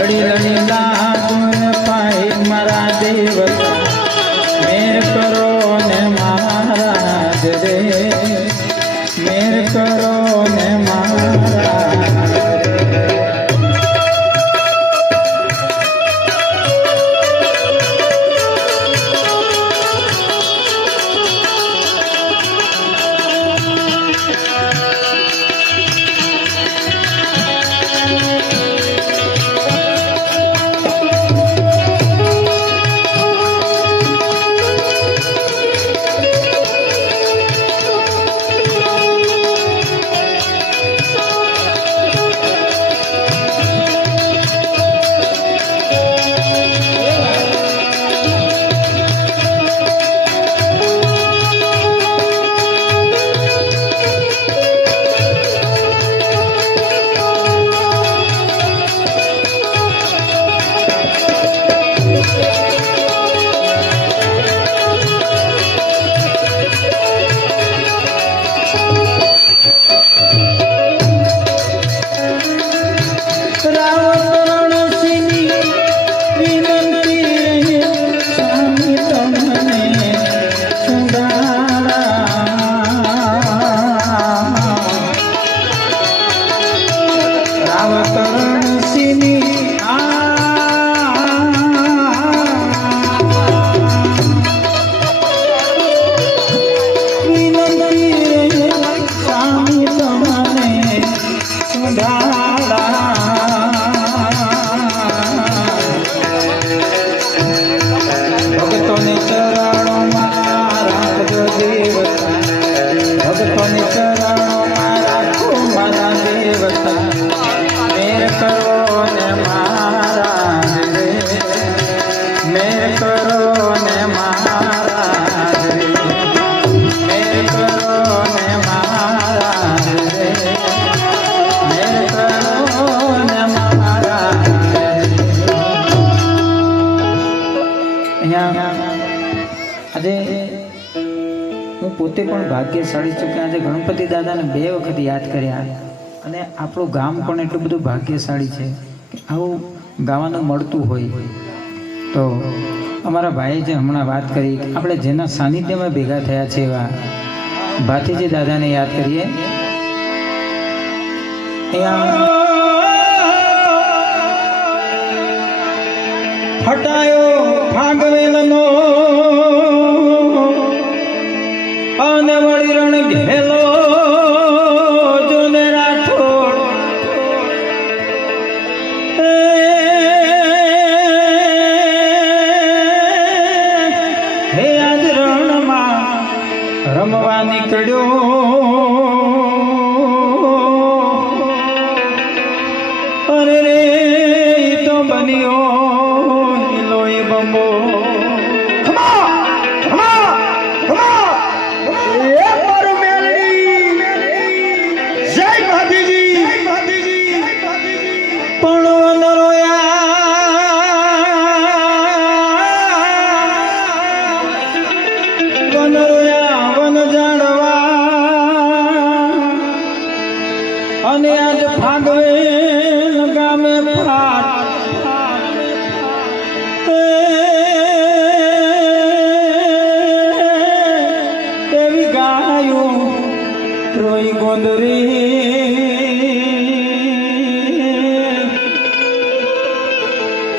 રડી રડી લાગુન પાઈ મારા દેવતા મેર કરો ને મહારાજ રે મેર કરો ને મહારાજ આજે હું પોતે પણ ભાગ્યશાળી છું કે આજે ગણપતિ દાદાને 2 વખત યાદ કર્યા અને આપણું ગામ પણ એટલું બધું ભાગ્યશાળી છે કે આવું ગાવાનું મળતું હોય. તો અમારા ભાઈએ જે હમણાં વાત કરી આપણે જેના સાનિધ્યમાં ભેગા થયા છે એવા ભાતીજી દાદાને યાદ કરીએ. હટાયો ભાગવેલનો અને વળી રણ ઘેલો જોને રાઠોડ હે આજ રણમાં રમવા નીકળ્યો અરે રે તો બન્યો લોહી બંબો. અને આજ ભાગવે ગામે એવી ગાયું રોઈ ગોંદરી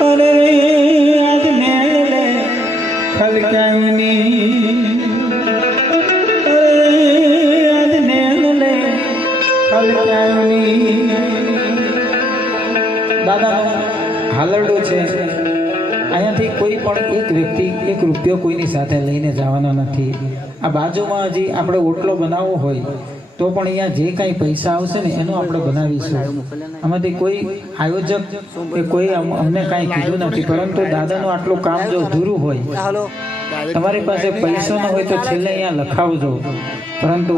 અરે રે આજ મેળે ખલકાયું ની આજ મેળે દાદાનો હાલરડો છે. અહીંયાથી કોઈ પણ એક વ્યક્તિ 1 રૂપિયો કોઈની સાથે લઈને જવાનો નથી. આ બાજુમાં હજી આપણે ઓટલો બનાવવો હોય તો પણ અહીંયા જે કાંઈ પૈસા આવશે ને એનું આપણે બનાવીશું. આમાંથી કોઈ આયોજક કે કોઈ અમને કાંઈ કીધું નથી, પરંતુ દાદાનું આટલું કામ જો અધૂરું હોય, તમારી પાસે પૈસો ન હોય તો છેલ્લે અહીંયા લખાવજો. પરંતુ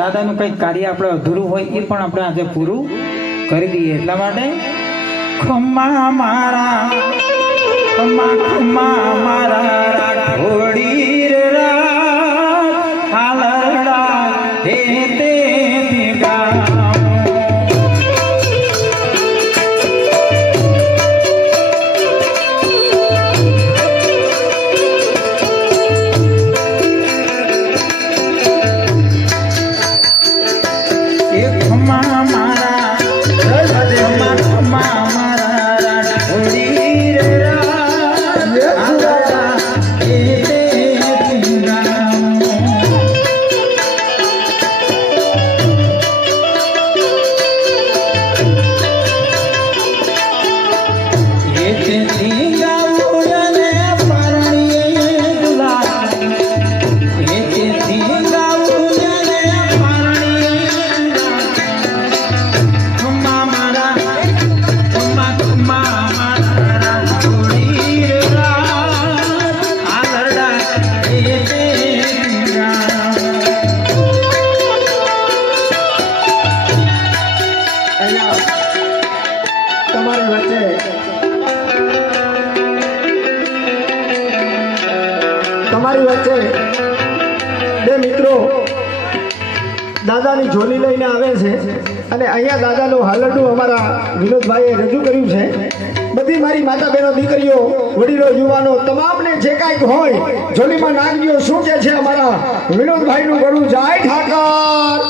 દાદાનું કંઈક કાર્ય આપણે અધૂરું હોય એ પણ આપણે આજે પૂરું કરી દઈએ. એટલા માટે ખમ્મા મારા ખમ્મા ખમ્મા મારા રાઠોડી રે હાલરડા હે તે દીગા તમારી વચ્ચે બે મિત્રો દાદાની ઝોલી લઈને આવે છે અને અહીંયા દાદાનું હાલરડું અમારા વિનોદભાઈએ રજૂ કર્યું છે. બધી મારી માતા બહેનો દીકરીઓ વડીલો યુવાનો તમામને જે કાંઈક હોય ઝોલીમાં નાખજો. શું કે છે અમારા વિનોદભાઈનું ગળું જાય ઠાકર.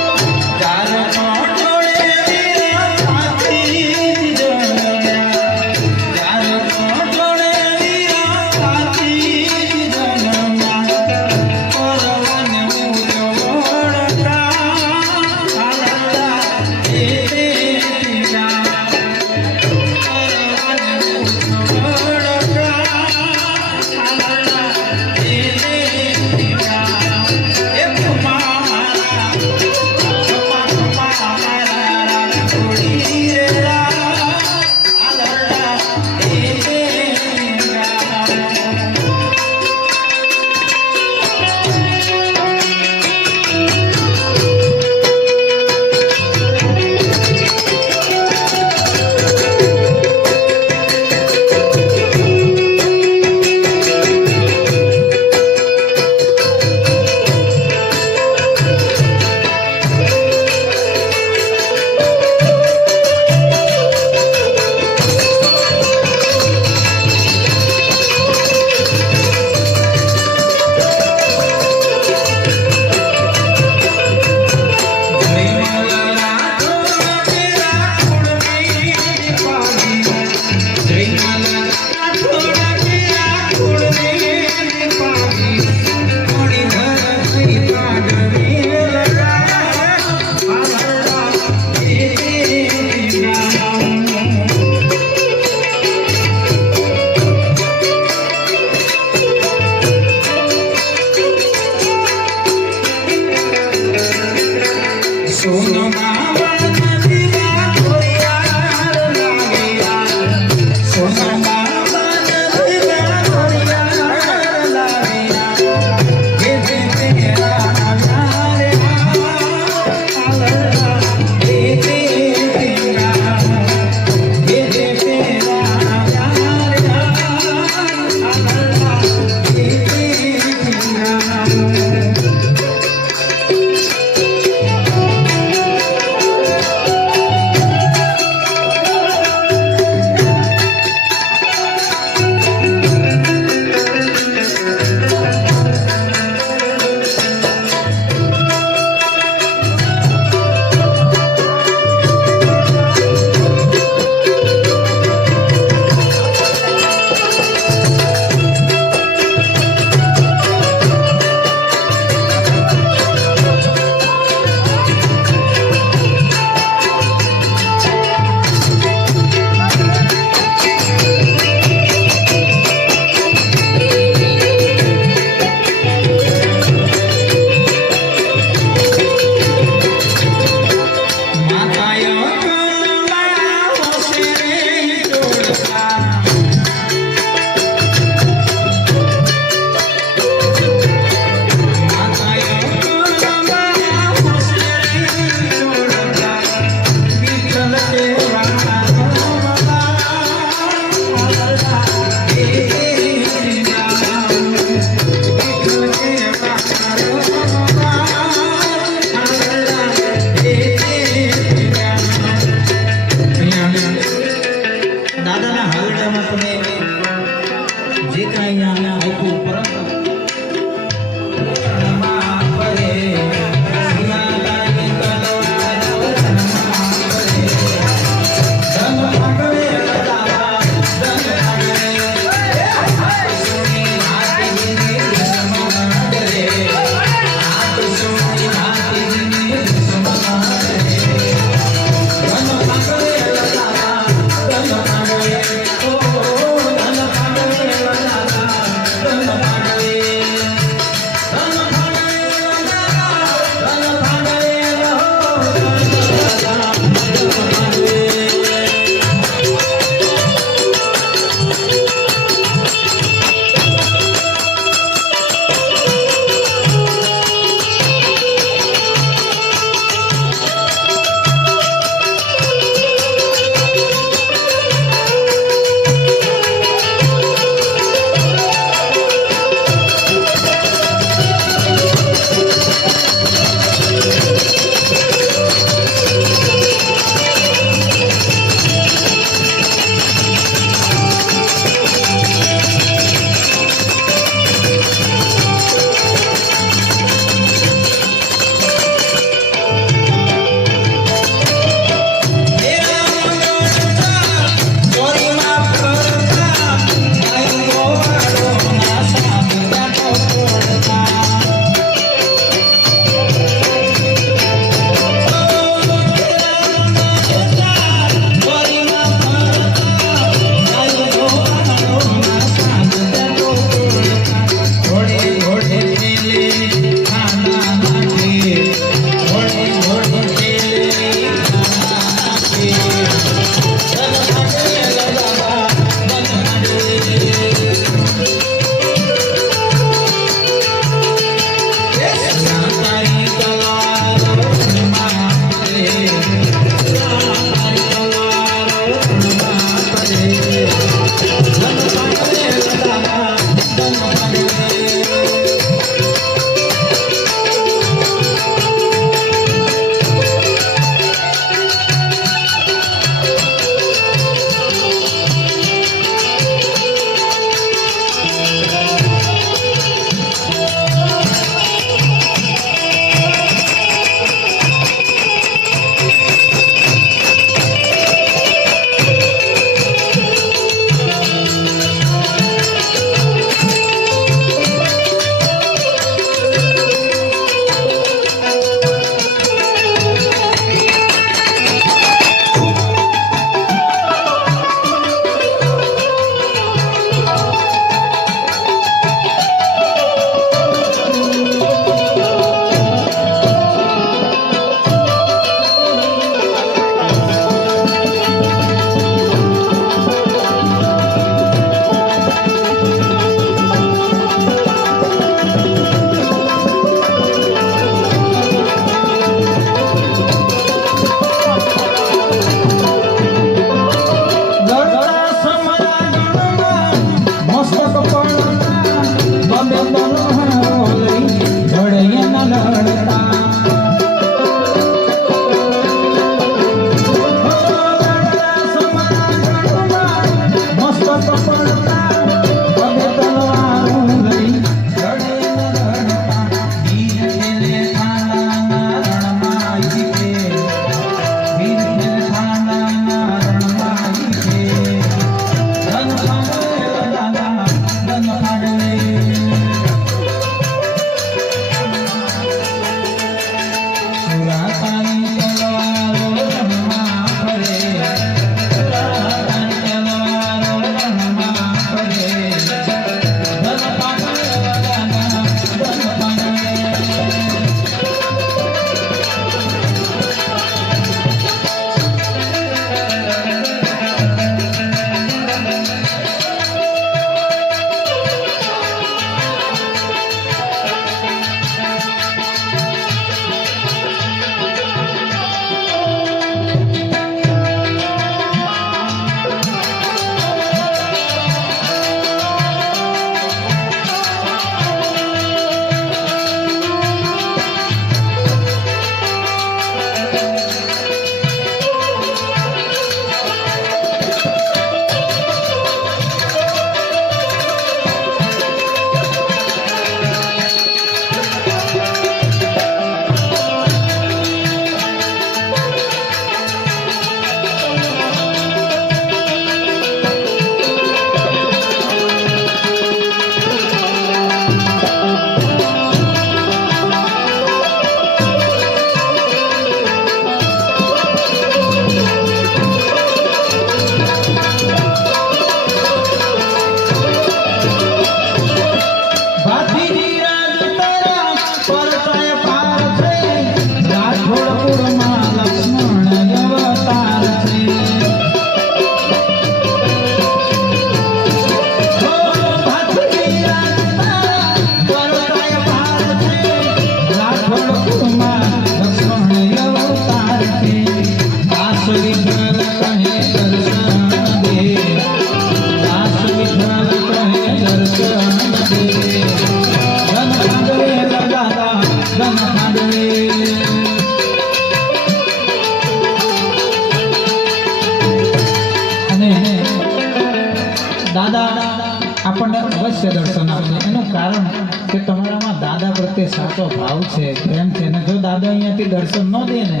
આપણને અવશ્ય દર્શન આપશે. એનું કારણ કે તમારામાં દાદા પ્રત્યે સાચો ભાવ છે, પ્રેમ છે. અને જો દાદા અહીંયાથી દર્શન ન દે ને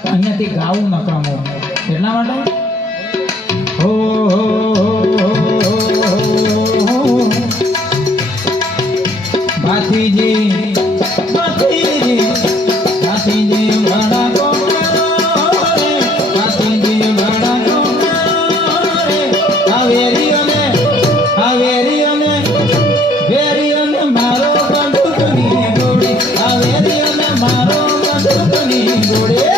તો અહીંયાથી ગાવું નકામું. એટલા માટે હો હો ભાતીજી ભાતીજી ભાતીજી ભણા કોકરે ભાતીજી ભણા કોકરે આવેરીઓને વેરીઓને મારો બંદૂકની ગોળી આવેરીઓને મારો બંદૂકની ગોળી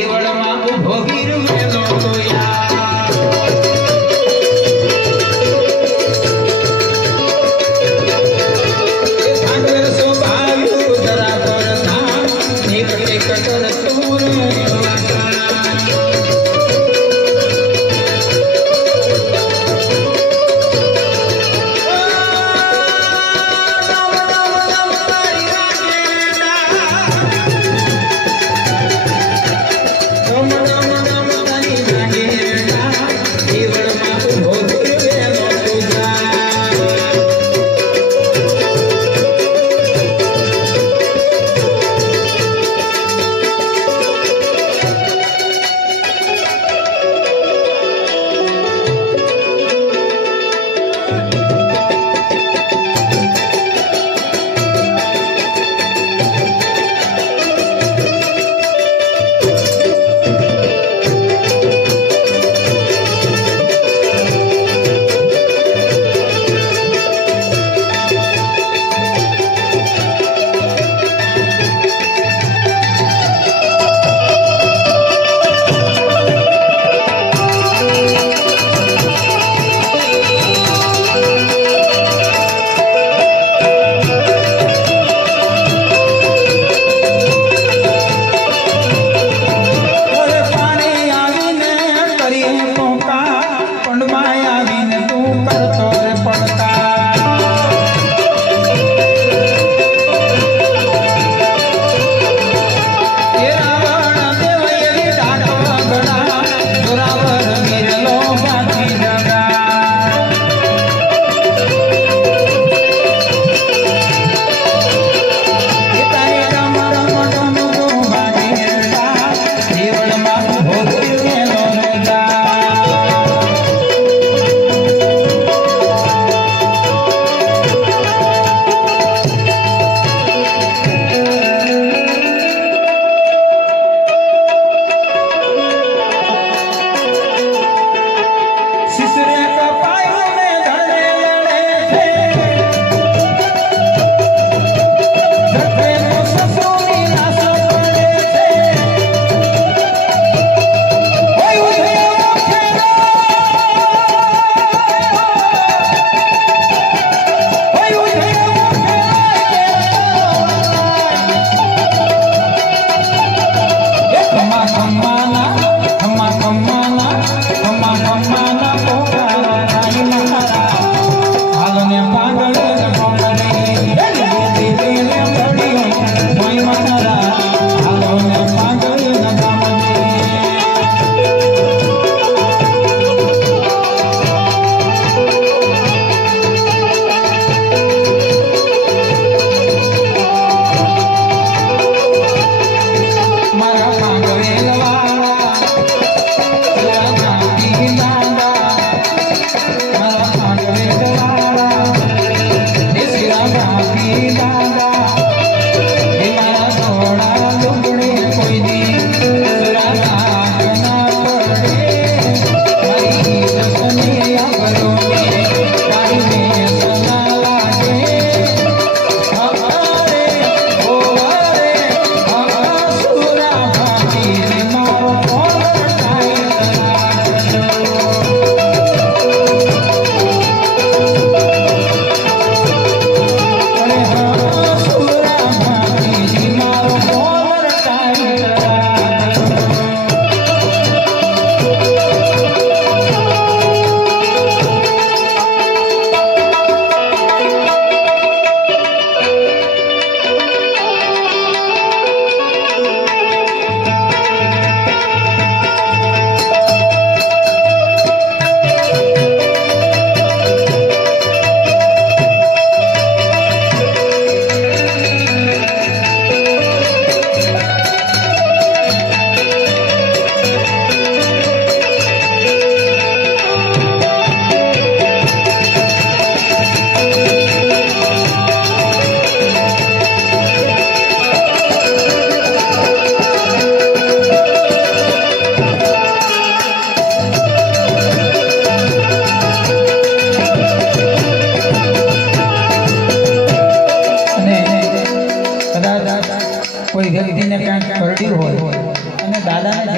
દેવળમાં ઉભો ગીરવેલો તોયા સાગર સ્વભાવ્યું ધરા પર ધામ નીકળે કટર તુર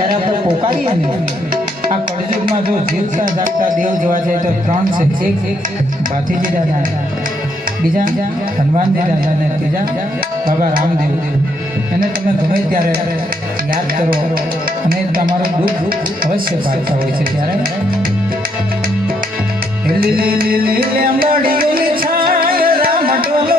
જ્યારે આપણે પોકારીએ ને આ કળયુગમાં જો જીવતા જાગતા દેવ જોવા જાય તો 3 છે. એક ભાથીજી દાદા, બીજા હનુમાનજી દાદા ને ત્રીજા બાબા રામદેવ. એને તમે ગમે ત્યારે યાદ કરો અને તમારું દુઃખ અવશ્ય પાડતા હોય છે. ત્યારે લીલી લીલી લેંબડીઓની છાય રામ ડોલો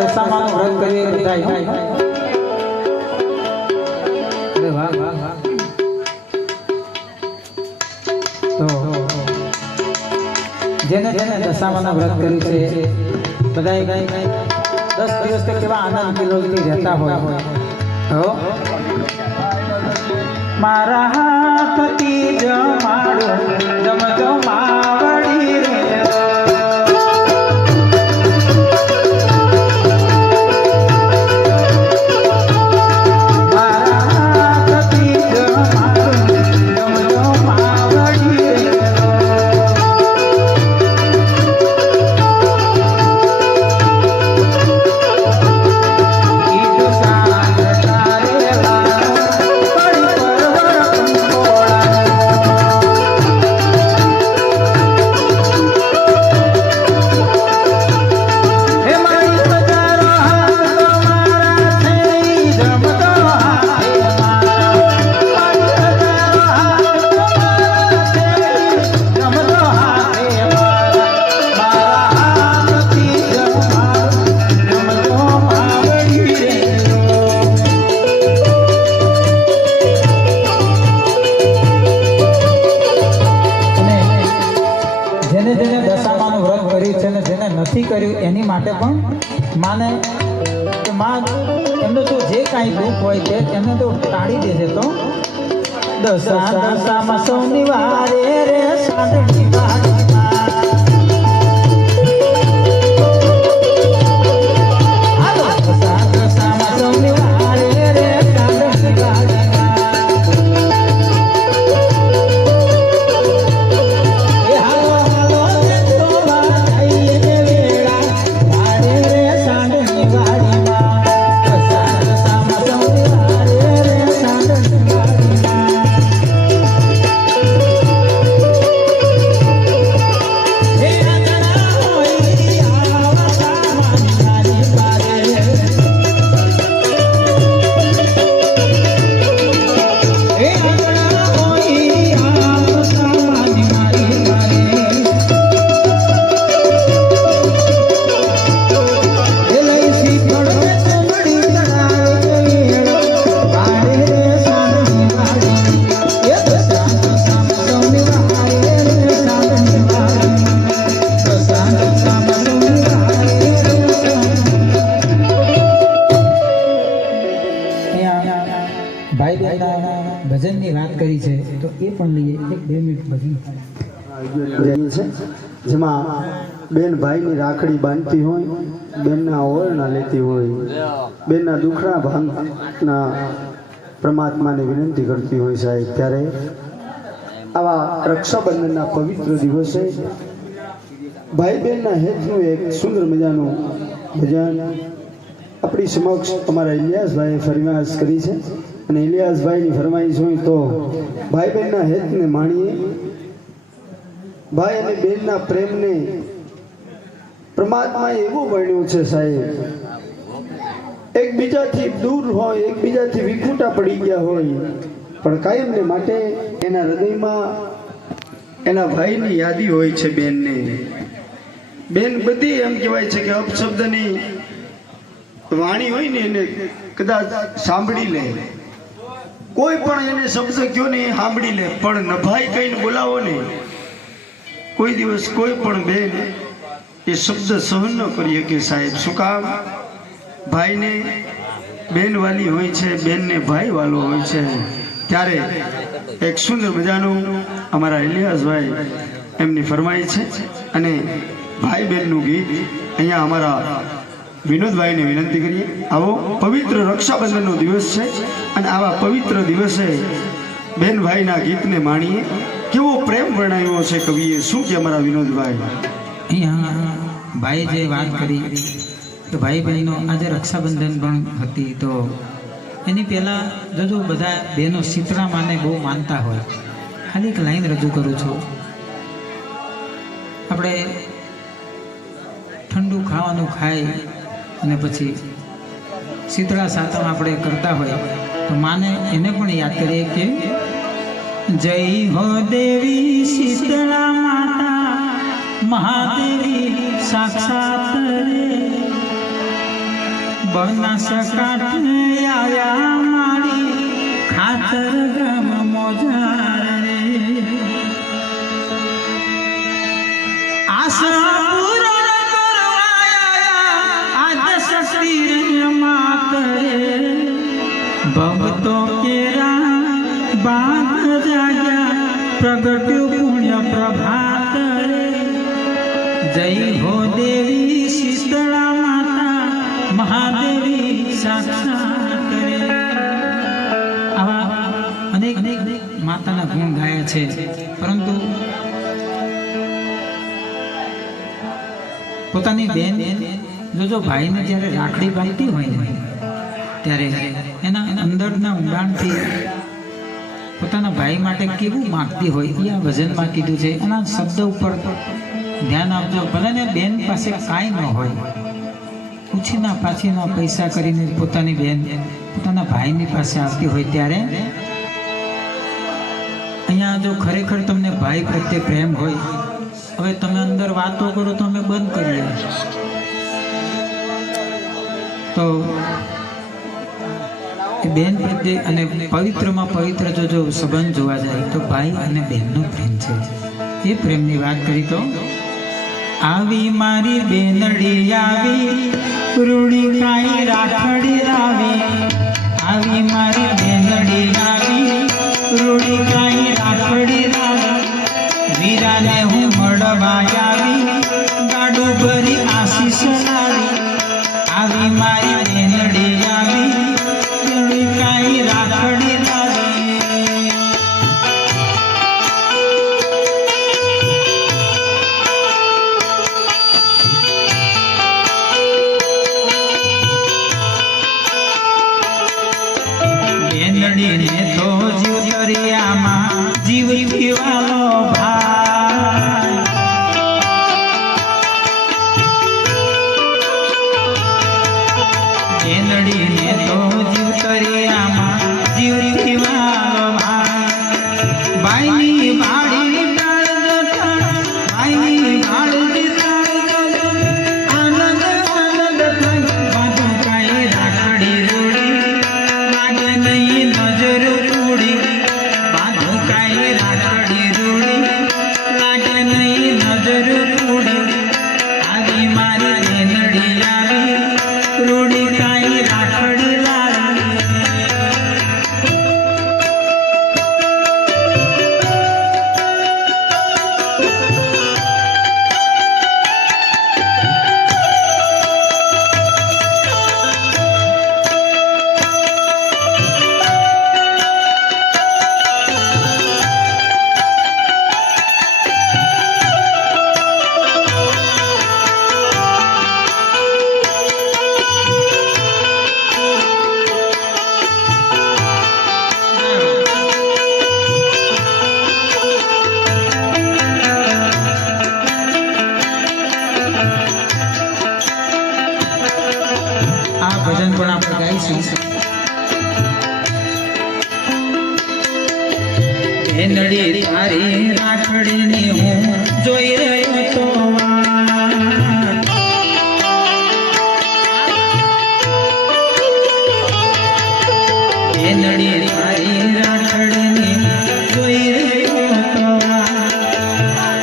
દશામાનું વ્રત કરીએ બધાય. અરે વાહ વાહ વાહ. તો જેને જેને દશામાનું વ્રત કર્યું છે બધાય 10 દિવસ તક કેવા આનંદ કિલોથી રહેતા હોય. હો મારા હાથથી જમાડો જમજો માવડી રે. નથી કર્યું એની માટે પણ માને તો માં એમનો તો જે કાંઈ દુઃખ હોય છે એને તો ટાળી દેશે. તો દશામાં સૌની વારે રે સાંજની વાડીમાં. હાલો દશામાં સૌની વારે રે સાંજની વાડીમાં. એ હાલો હાલો તો વાળાઈએ વેળા વારે રે સાંજની વાડીમાં. દશામાં સૌની વારે રે સાંજની વાડીમાં. ભાઈ બહેનના ભજનની વાત કરી છે તો એ પણ લઈએ. 1-2 મિનિટ ભજન છે જેમાં બેન ભાઈની રાખડી બાંધતી હોય, બેનના ઓરણા લેતી હોય, બેનના દુખડા ભાંગના પરમાત્માને વિનંતી કરતી હોય સાહેબ. ત્યારે આવા રક્ષાબંધનના પવિત્ર દિવસે ભાઈ બહેનના હેતનું એક સુંદર મજાનું ભજન આપણી સમક્ષ અમારા ઇલિયાસભાઈએ ફરમાઈશ કરી છે. અને ઇલિયાસભાઈની ફરમાઈશ હોય તો ભાઈ બહેનના હેતને માણીએ. ભાઈ અને બહેનના પ્રેમને પરમાત્માએ એવું વર્ણ્યું છે સાહેબ, એકબીજાથી દૂર હોય, એકબીજાથી વિખૂટા પડી ગયા હોય, પણ કાયમને માટે એના હૃદયમાં એના ભાઈની યાદી હોય છે બેનને. બેન બધી એમ કહેવાય છે કે અપશબ્દની વાણી હોય ને એને કદાચ સાંભળી લે, કોઈ પણ એને શબ્દ કયો ને એ સાંભળી લે, પણ નભાઈ કહીને બોલાવો ને કોઈ દિવસ કોઈ પણ બેન એ શબ્દ સહન ન કરી શકે સાહેબ. શું કામ? ભાઈને બેન વાલી હોય છે, બેનને ભાઈ વાલો હોય છે. ત્યારે એક સુંદર મજાનું અમારા ઇલિયાસભાઈ એમની ફરમાઈ છે અને ભાઈ બહેનનું ગીત અહીંયા અમારા વિનોદભાઈને વિનંતી કરીએ. આવો પવિત્ર રક્ષાબંધનનો દિવસ છે અને આવા પવિત્ર દિવસે બેન ભાઈના ગીતને માણીએ. કેવો પ્રેમ વર્ણાયો છે કવિએ, શું કે અમારા વિનોદભાઈ? અહીંયા ભાઈ જે વાત કરી કે ભાઈ બહેનો આજે રક્ષાબંધન પણ હતી, તો એની પહેલાં જો બધા બહેનો શીતળામાને બહુ માનતા હોય. ખાલી એક લાઈન રજૂ કરું છું. આપણે ઠંડુ ખાવાનું ખાઈ અને પછી શીતળા સાતમ આપણે કરતા હોય તો માને એને પણ યાદ કરીએ કે જય હો દેવી શીતળા માતા મહાદેવી સાક્ષાત રે, બનાસકાંઠે આયા મારી ખાતર ગમ મોજાર રે, આશા પૂરણ કરવાયા આદ શક્તિ માત રે, ભક્તો કેરા બાદ જાગ્યા પ્રગટ્યું પુણ્ય પ્રભાત રે, જય હો દેવી શીતળા માતા મહાદેવી સાક્ષાત રે. આવા અનેક માતાના ગુણ ગાયા છે. પરંતુ પોતાની બેન જો ભાઈને જ્યારે રાખડી બાંધતી હોય ને ત્યારે એના અંદરના ઊંડાણથી પોતાના ભાઈ માટે કેવું માગતી હોય એ આ ભજનમાં કીધું છે. એના શબ્દ ઉપર ધ્યાન આપજો. ભલે બેન પાસે કાંઈ ન હોય, ઉછીના પાછીના પૈસા કરીને પોતાની બેન પોતાના ભાઈની પાસે આવતી હોય ત્યારે અહીંયા જો ખરેખર તમને ભાઈ પ્રત્યે પ્રેમ હોય, હવે તમે અંદર વાતો કરો તો અમે બંધ કરીએ, તો એ બેન પ્રત્યે અને પવિત્રમાં પવિત્ર જો સંબંધ જોવા જાય તો ભાઈ અને બહેનનો પ્રેમ છે. એ પ્રેમની વાત કરી તો આવી મારી બેનડી આવી રૂડી કાંઈ રાખડી લાવી આવી મારી બેનડી આવી રૂડી કાંઈ રાખડી લાવી વીરાને હું મળવા આવી ગાડું ભરી આશીષ લાવી આવી મારી બેનડી આવી રૂડી કાંઈ રાખડી લાવી બેનડીને તો જીવતરિયામાં જીવ પીવાલો ભાઈ બેનડીને તો જીવતરિયામાં જીવ પીવાલો ભાઈ ભાઈની વાડી ડાળજો ટાળ ભાઈની વાડી ડાળજો આનંદ આનંદ થાય બાધું કાંઈ રાખડી રૂડી લાગે નહીં નજર રૂડી બાધું કાંઈ રાખડી રૂડી લાગે નહીં નજર રૂડી આવી મારી બેનડી આવી રૂડી કાંઈ રાખડી લાવી આ ભજન પણ આપણે ગાઈશું બેનડી તારી રાખડીની હું જોઈ રહ્યો તો વાટ. બેનડી તારી રાખડીની જોઈ રહ્યો તો વાટ.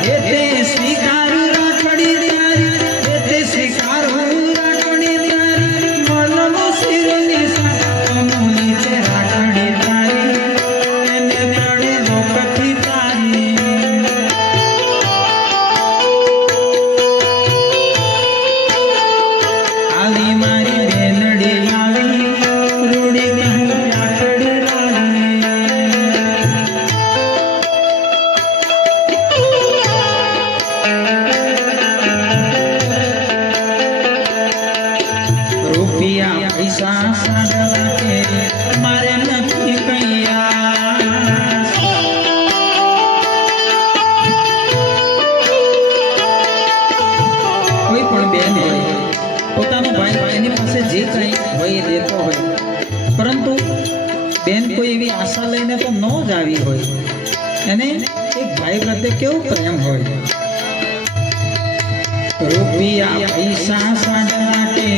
એ તે સ્વીકારું રાખડી તારી એ તે સ્વીકારું રાખડી તારી મનનો શિરની સામું નીચે રાખડી તારી એને તળે લોકથી તારી આવી મારી બેનડી આવી રૂડી કહું રાખડી લાવી રૂપિયા પૈસા સાગલા કે મારે નથી કૈયા કોઈ પણ બેન હોય પોતાનો ભાઈ એની પાસે જે કંઈ હોય એ દેતો હોય પરંતુ બેન કોઈ એવી આશા લઈને તો ન જ આવી હોય એને એક ભાઈ પ્રત્યે કેવો પ્રેમ હોય રૂપિયા પૈસા સાગલા કે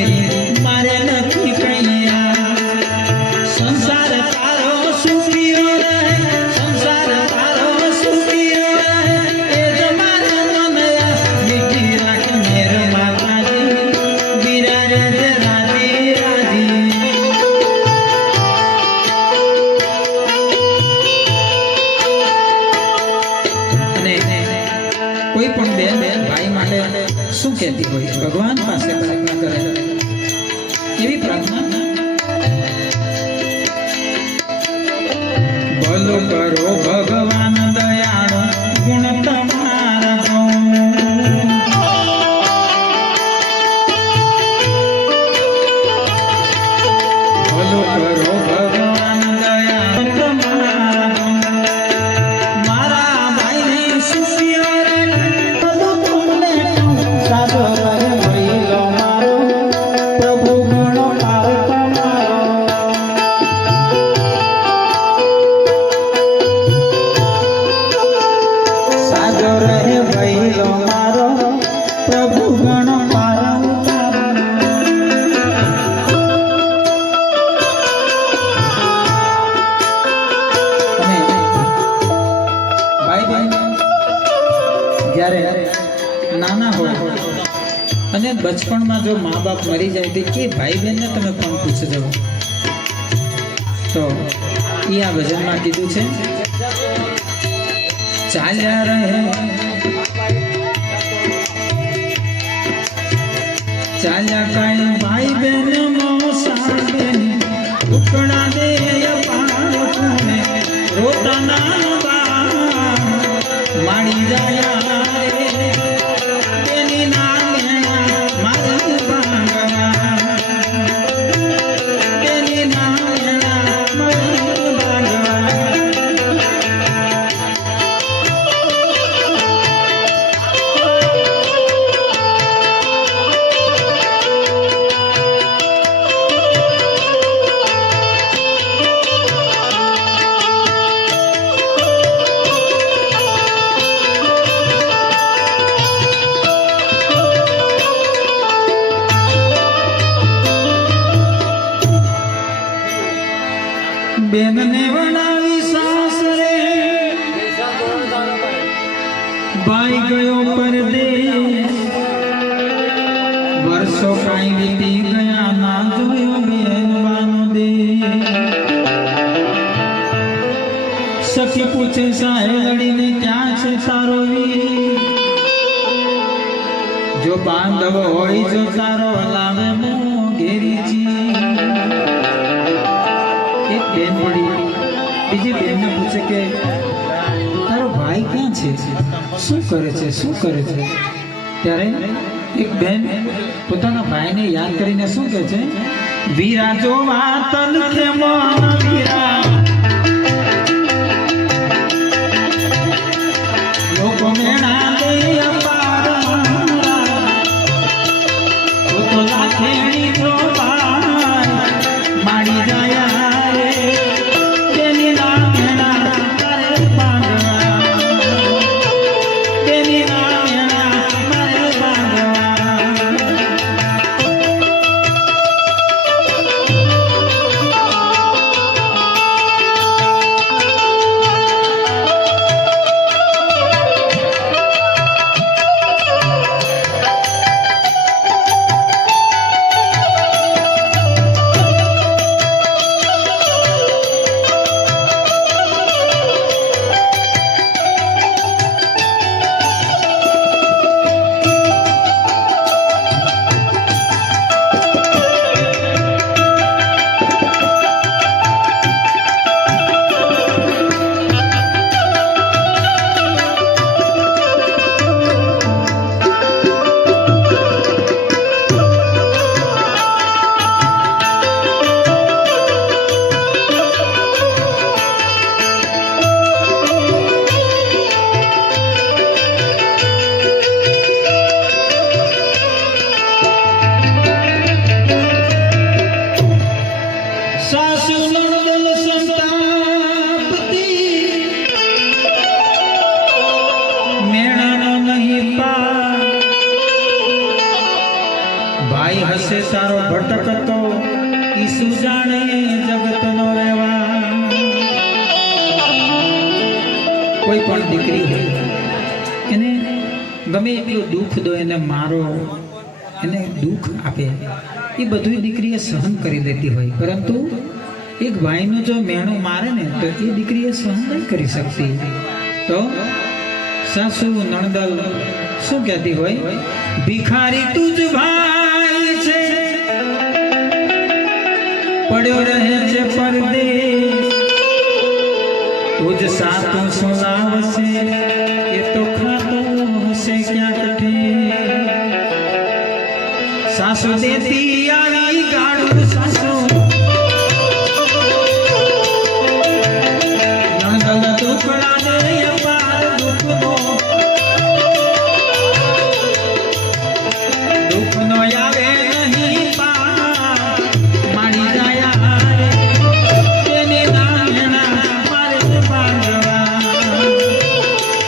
મારે નથી કૈયા સંસાર તારો સુખીઓ રહે સંસાર તારો સુખીઓ રહે એ જ મારા મનયા મીઠી રાખે મેર માતાજી બિરાજે જે રાજી રાજી અને કોઈ પણ બેન ભાઈ માટે શું કહેતી હોય ભગવાન પાસે પ્રાર્થના કરે એવી પ્રાર્થના ભલો કરો ભગવાન દયાળુ ગુણ તમારા ગૌ ભલો કરો ભગવાન દયાળુ તમારા ગૌ મારા ભાઈને સુખીઓ રે ભલો તમને સાધો રહે ભઈલો મારો પ્રભુ ગુણો પાર તમારો સાધો રહે ભઈલો મારો પ્રભુ ગુણો પાર ઉતારો અને ભાઈ બહેન જ્યારે નાના હોય અને બચપણમાં જો મા બાપ મરી જાય તો એ ભાઈ બહેનને તમે કોણ પૂછજો? તો એ આ ભજનમાં કીધું છે, ચાલ્યા રહે ચાલ્યા કાંઈ ભાઈ બહેન મોસા બેન ઉકળા દે પાડોને રોતાના માડી જાય તેની નામેણા મારી બાંગવા તેની નામેણા મારી બાંગવા બેનને વણાવી સાસરે ભાઈ ગયો પરદેશ વર્ષો કાંઈ વીતી ગયા ના જોયો બેનવાનો દે સખી પૂછે સાહેલડીને ક્યાં છે તારો વીર જો બાંધવ હોય જો તારો લાવે મો ઘેરીજી બેન પડી બીજી બેનને પૂછે કે તારો ભાઈ ક્યાં છે, શું કરે છે, શું કરે છે? ત્યારે એક બેન પોતાના ભાઈને યાદ કરીને શું કહે છે, વીરા જો વાતન કે મન વીરા લોકો મેણા દે અપાર તો લાખેણી જો ભાઈ માડી જાય ભાઈ હશે તારો ભટકતો ઈસુ જાણે જગતનો વ્યવહાર કોઈ પણ દીકરી હોય એને ગમે એટલું દુઃખ દો, એને મારો, એને દુઃખ આપે, એ બધું દીકરીએ સહન કરી લેતી હોય, પરંતુ એક ભાઈનું જો મેણું મારે ને તો એ દીકરીએ સહન નહીં કરી શકતી. તો સાસુ નણદલ શું કહેતી હોય, ભિખારી તુજ ભાઈ છે પડ્યો રહે છે પરદેશ તુજ સાતું સુનાવશે એ તો ખાતો હશે ક્યાં કઠે સાસુ દેતી આવી ગાડું સાસુ નણદલ ટુકડા દે અપાર દુઃખનો આવે નહીં પા મારી જાય તેની નામેણા મારે બાંધવા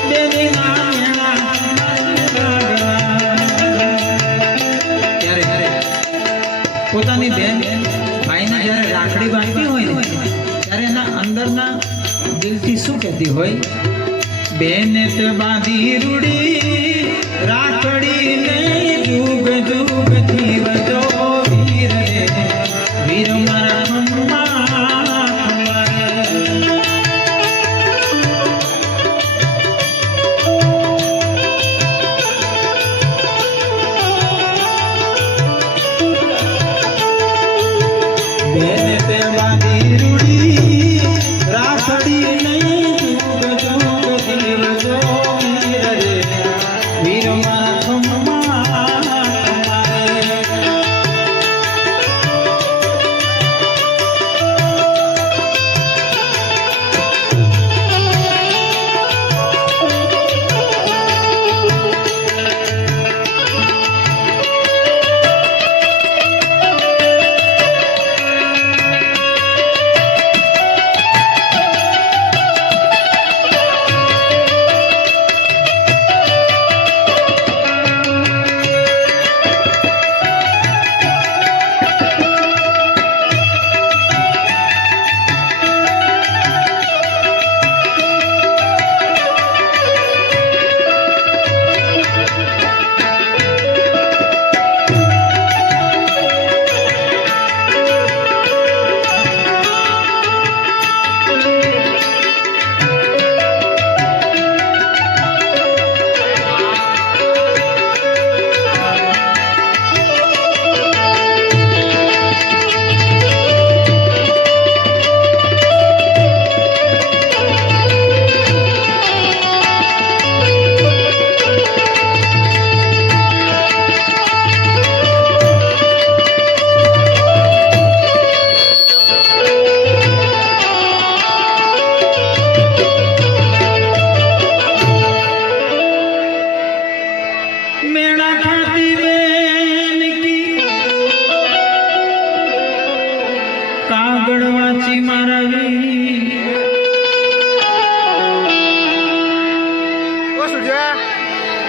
તેની નામેણા મારે બાંધવા. ત્યારે પોતાની બેન ભાઈને જ્યારે રાખડી બાંધતી હોય ને ત્યારે એના અંદરના દિલથી શું કહેતી હોય, બેને તે બાંધી રૂડી રાખડીને જુગ જુગ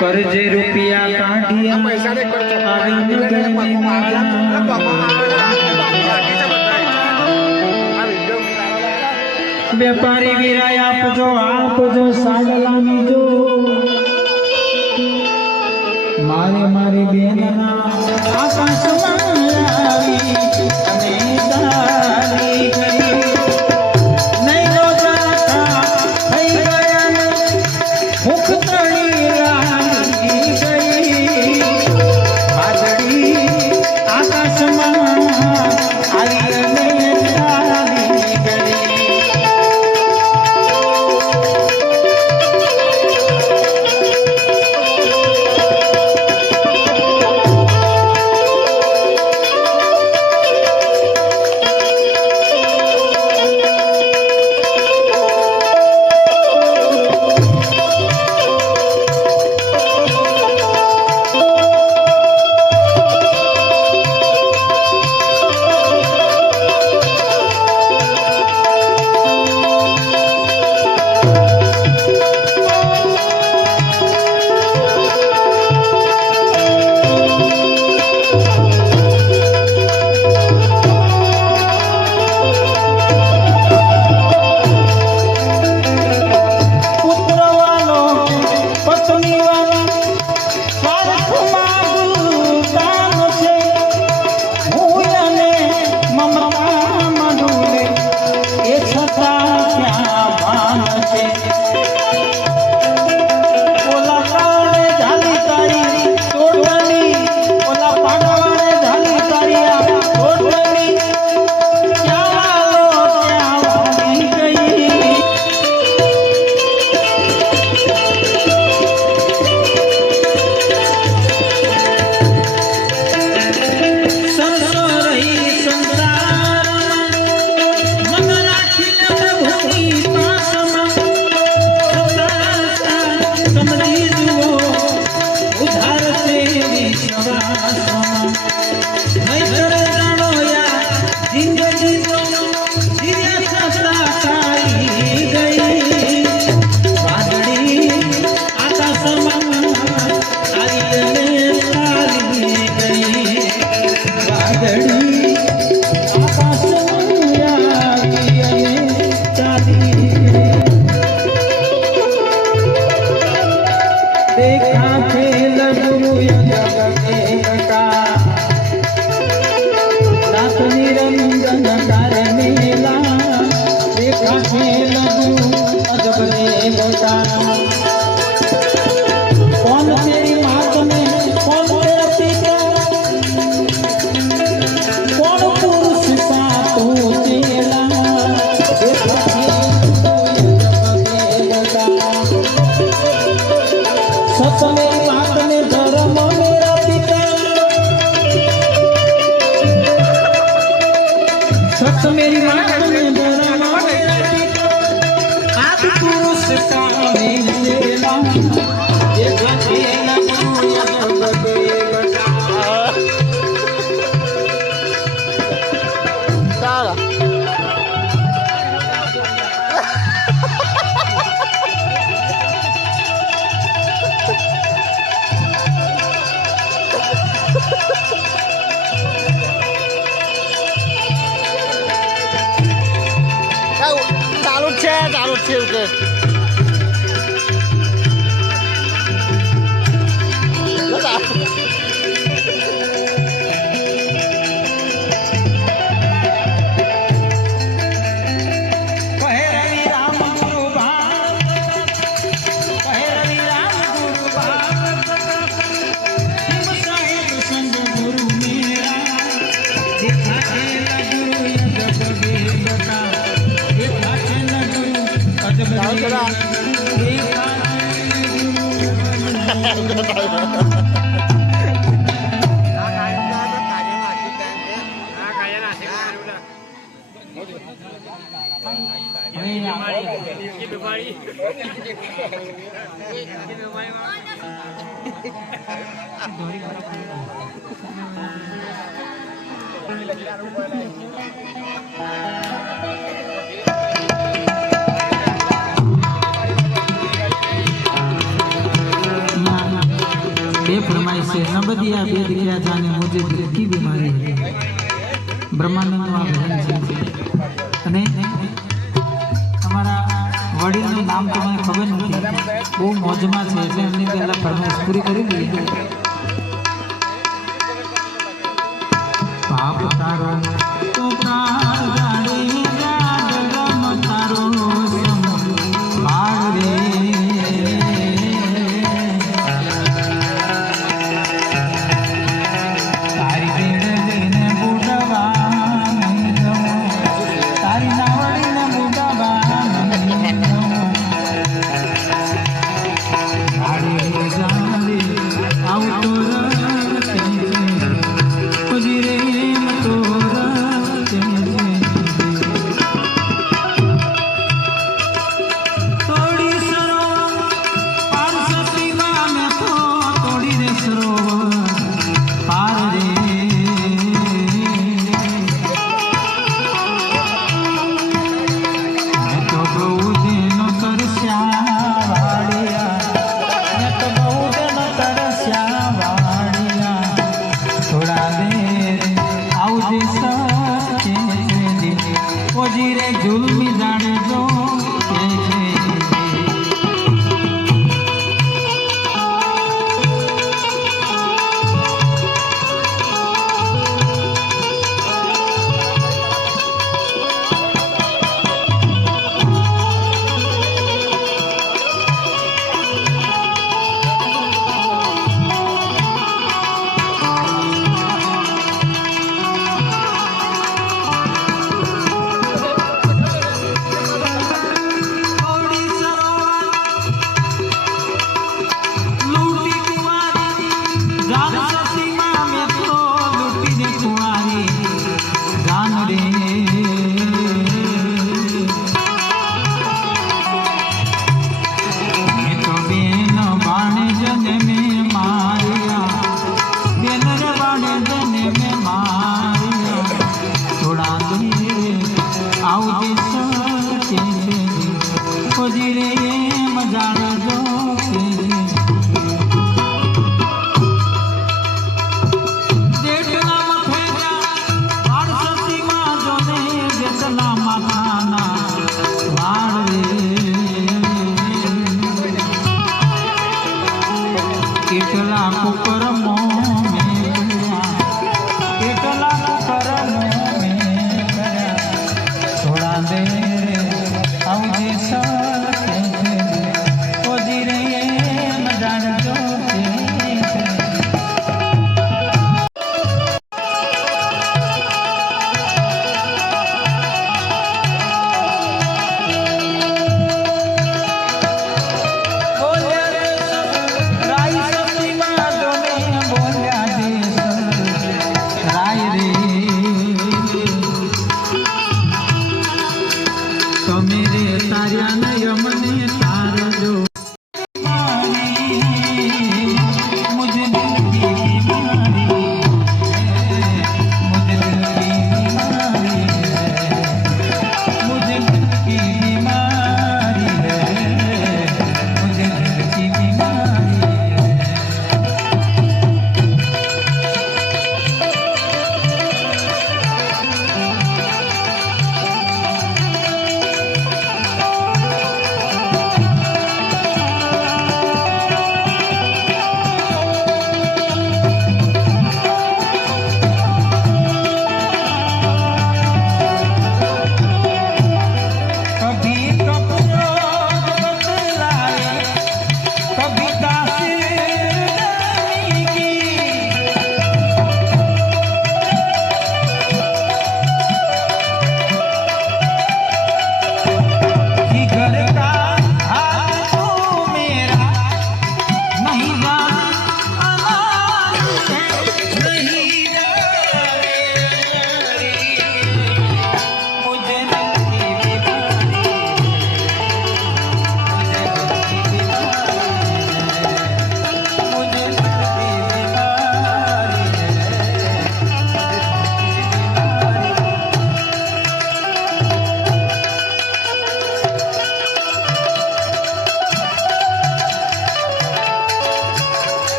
કરજે રૂપિયા કાઢિયા આવી નગરની વેપારી વિરાય આપજો સાડલાની જો મારે મારી બેનના આકાશમાં આવી અને તારી ગઈ નહીં નો જાતા થઈ ગયા મુખ તણી રાની ગઈ વાદળી આકાશમાં આવી અને તારી ગઈ मेरी माँ में बड़ा आदि पुरुष का मेला देखा खेला ચાલુ છે કે Mama. फरमाइश है न बदिया बेद क्या जाने मुझे दिल की बीमारी है ब्रह्मानंदનું આ ભજન છે અને અમારા વડીલનું નામ તો મને ખબર નથી બહુ મોજમાં છે એટલે એમની પહેલા ફરમાઈશ પૂરી કરી દઈએ પાપ તારો તો પ્રાણ જાડી જાગમ તારો સંભાળ રે તારી બેડલીને બુડવા નહીં જવું તારી નાવડીને બુડવા નહીં જવું જાડી જાડી આવતો રસ્તે છે રે મતો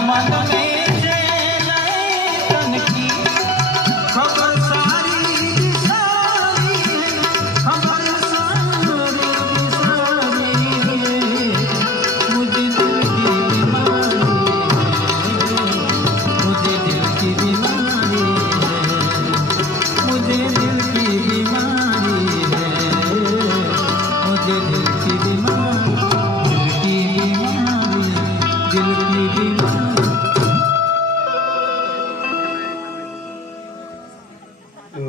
મારા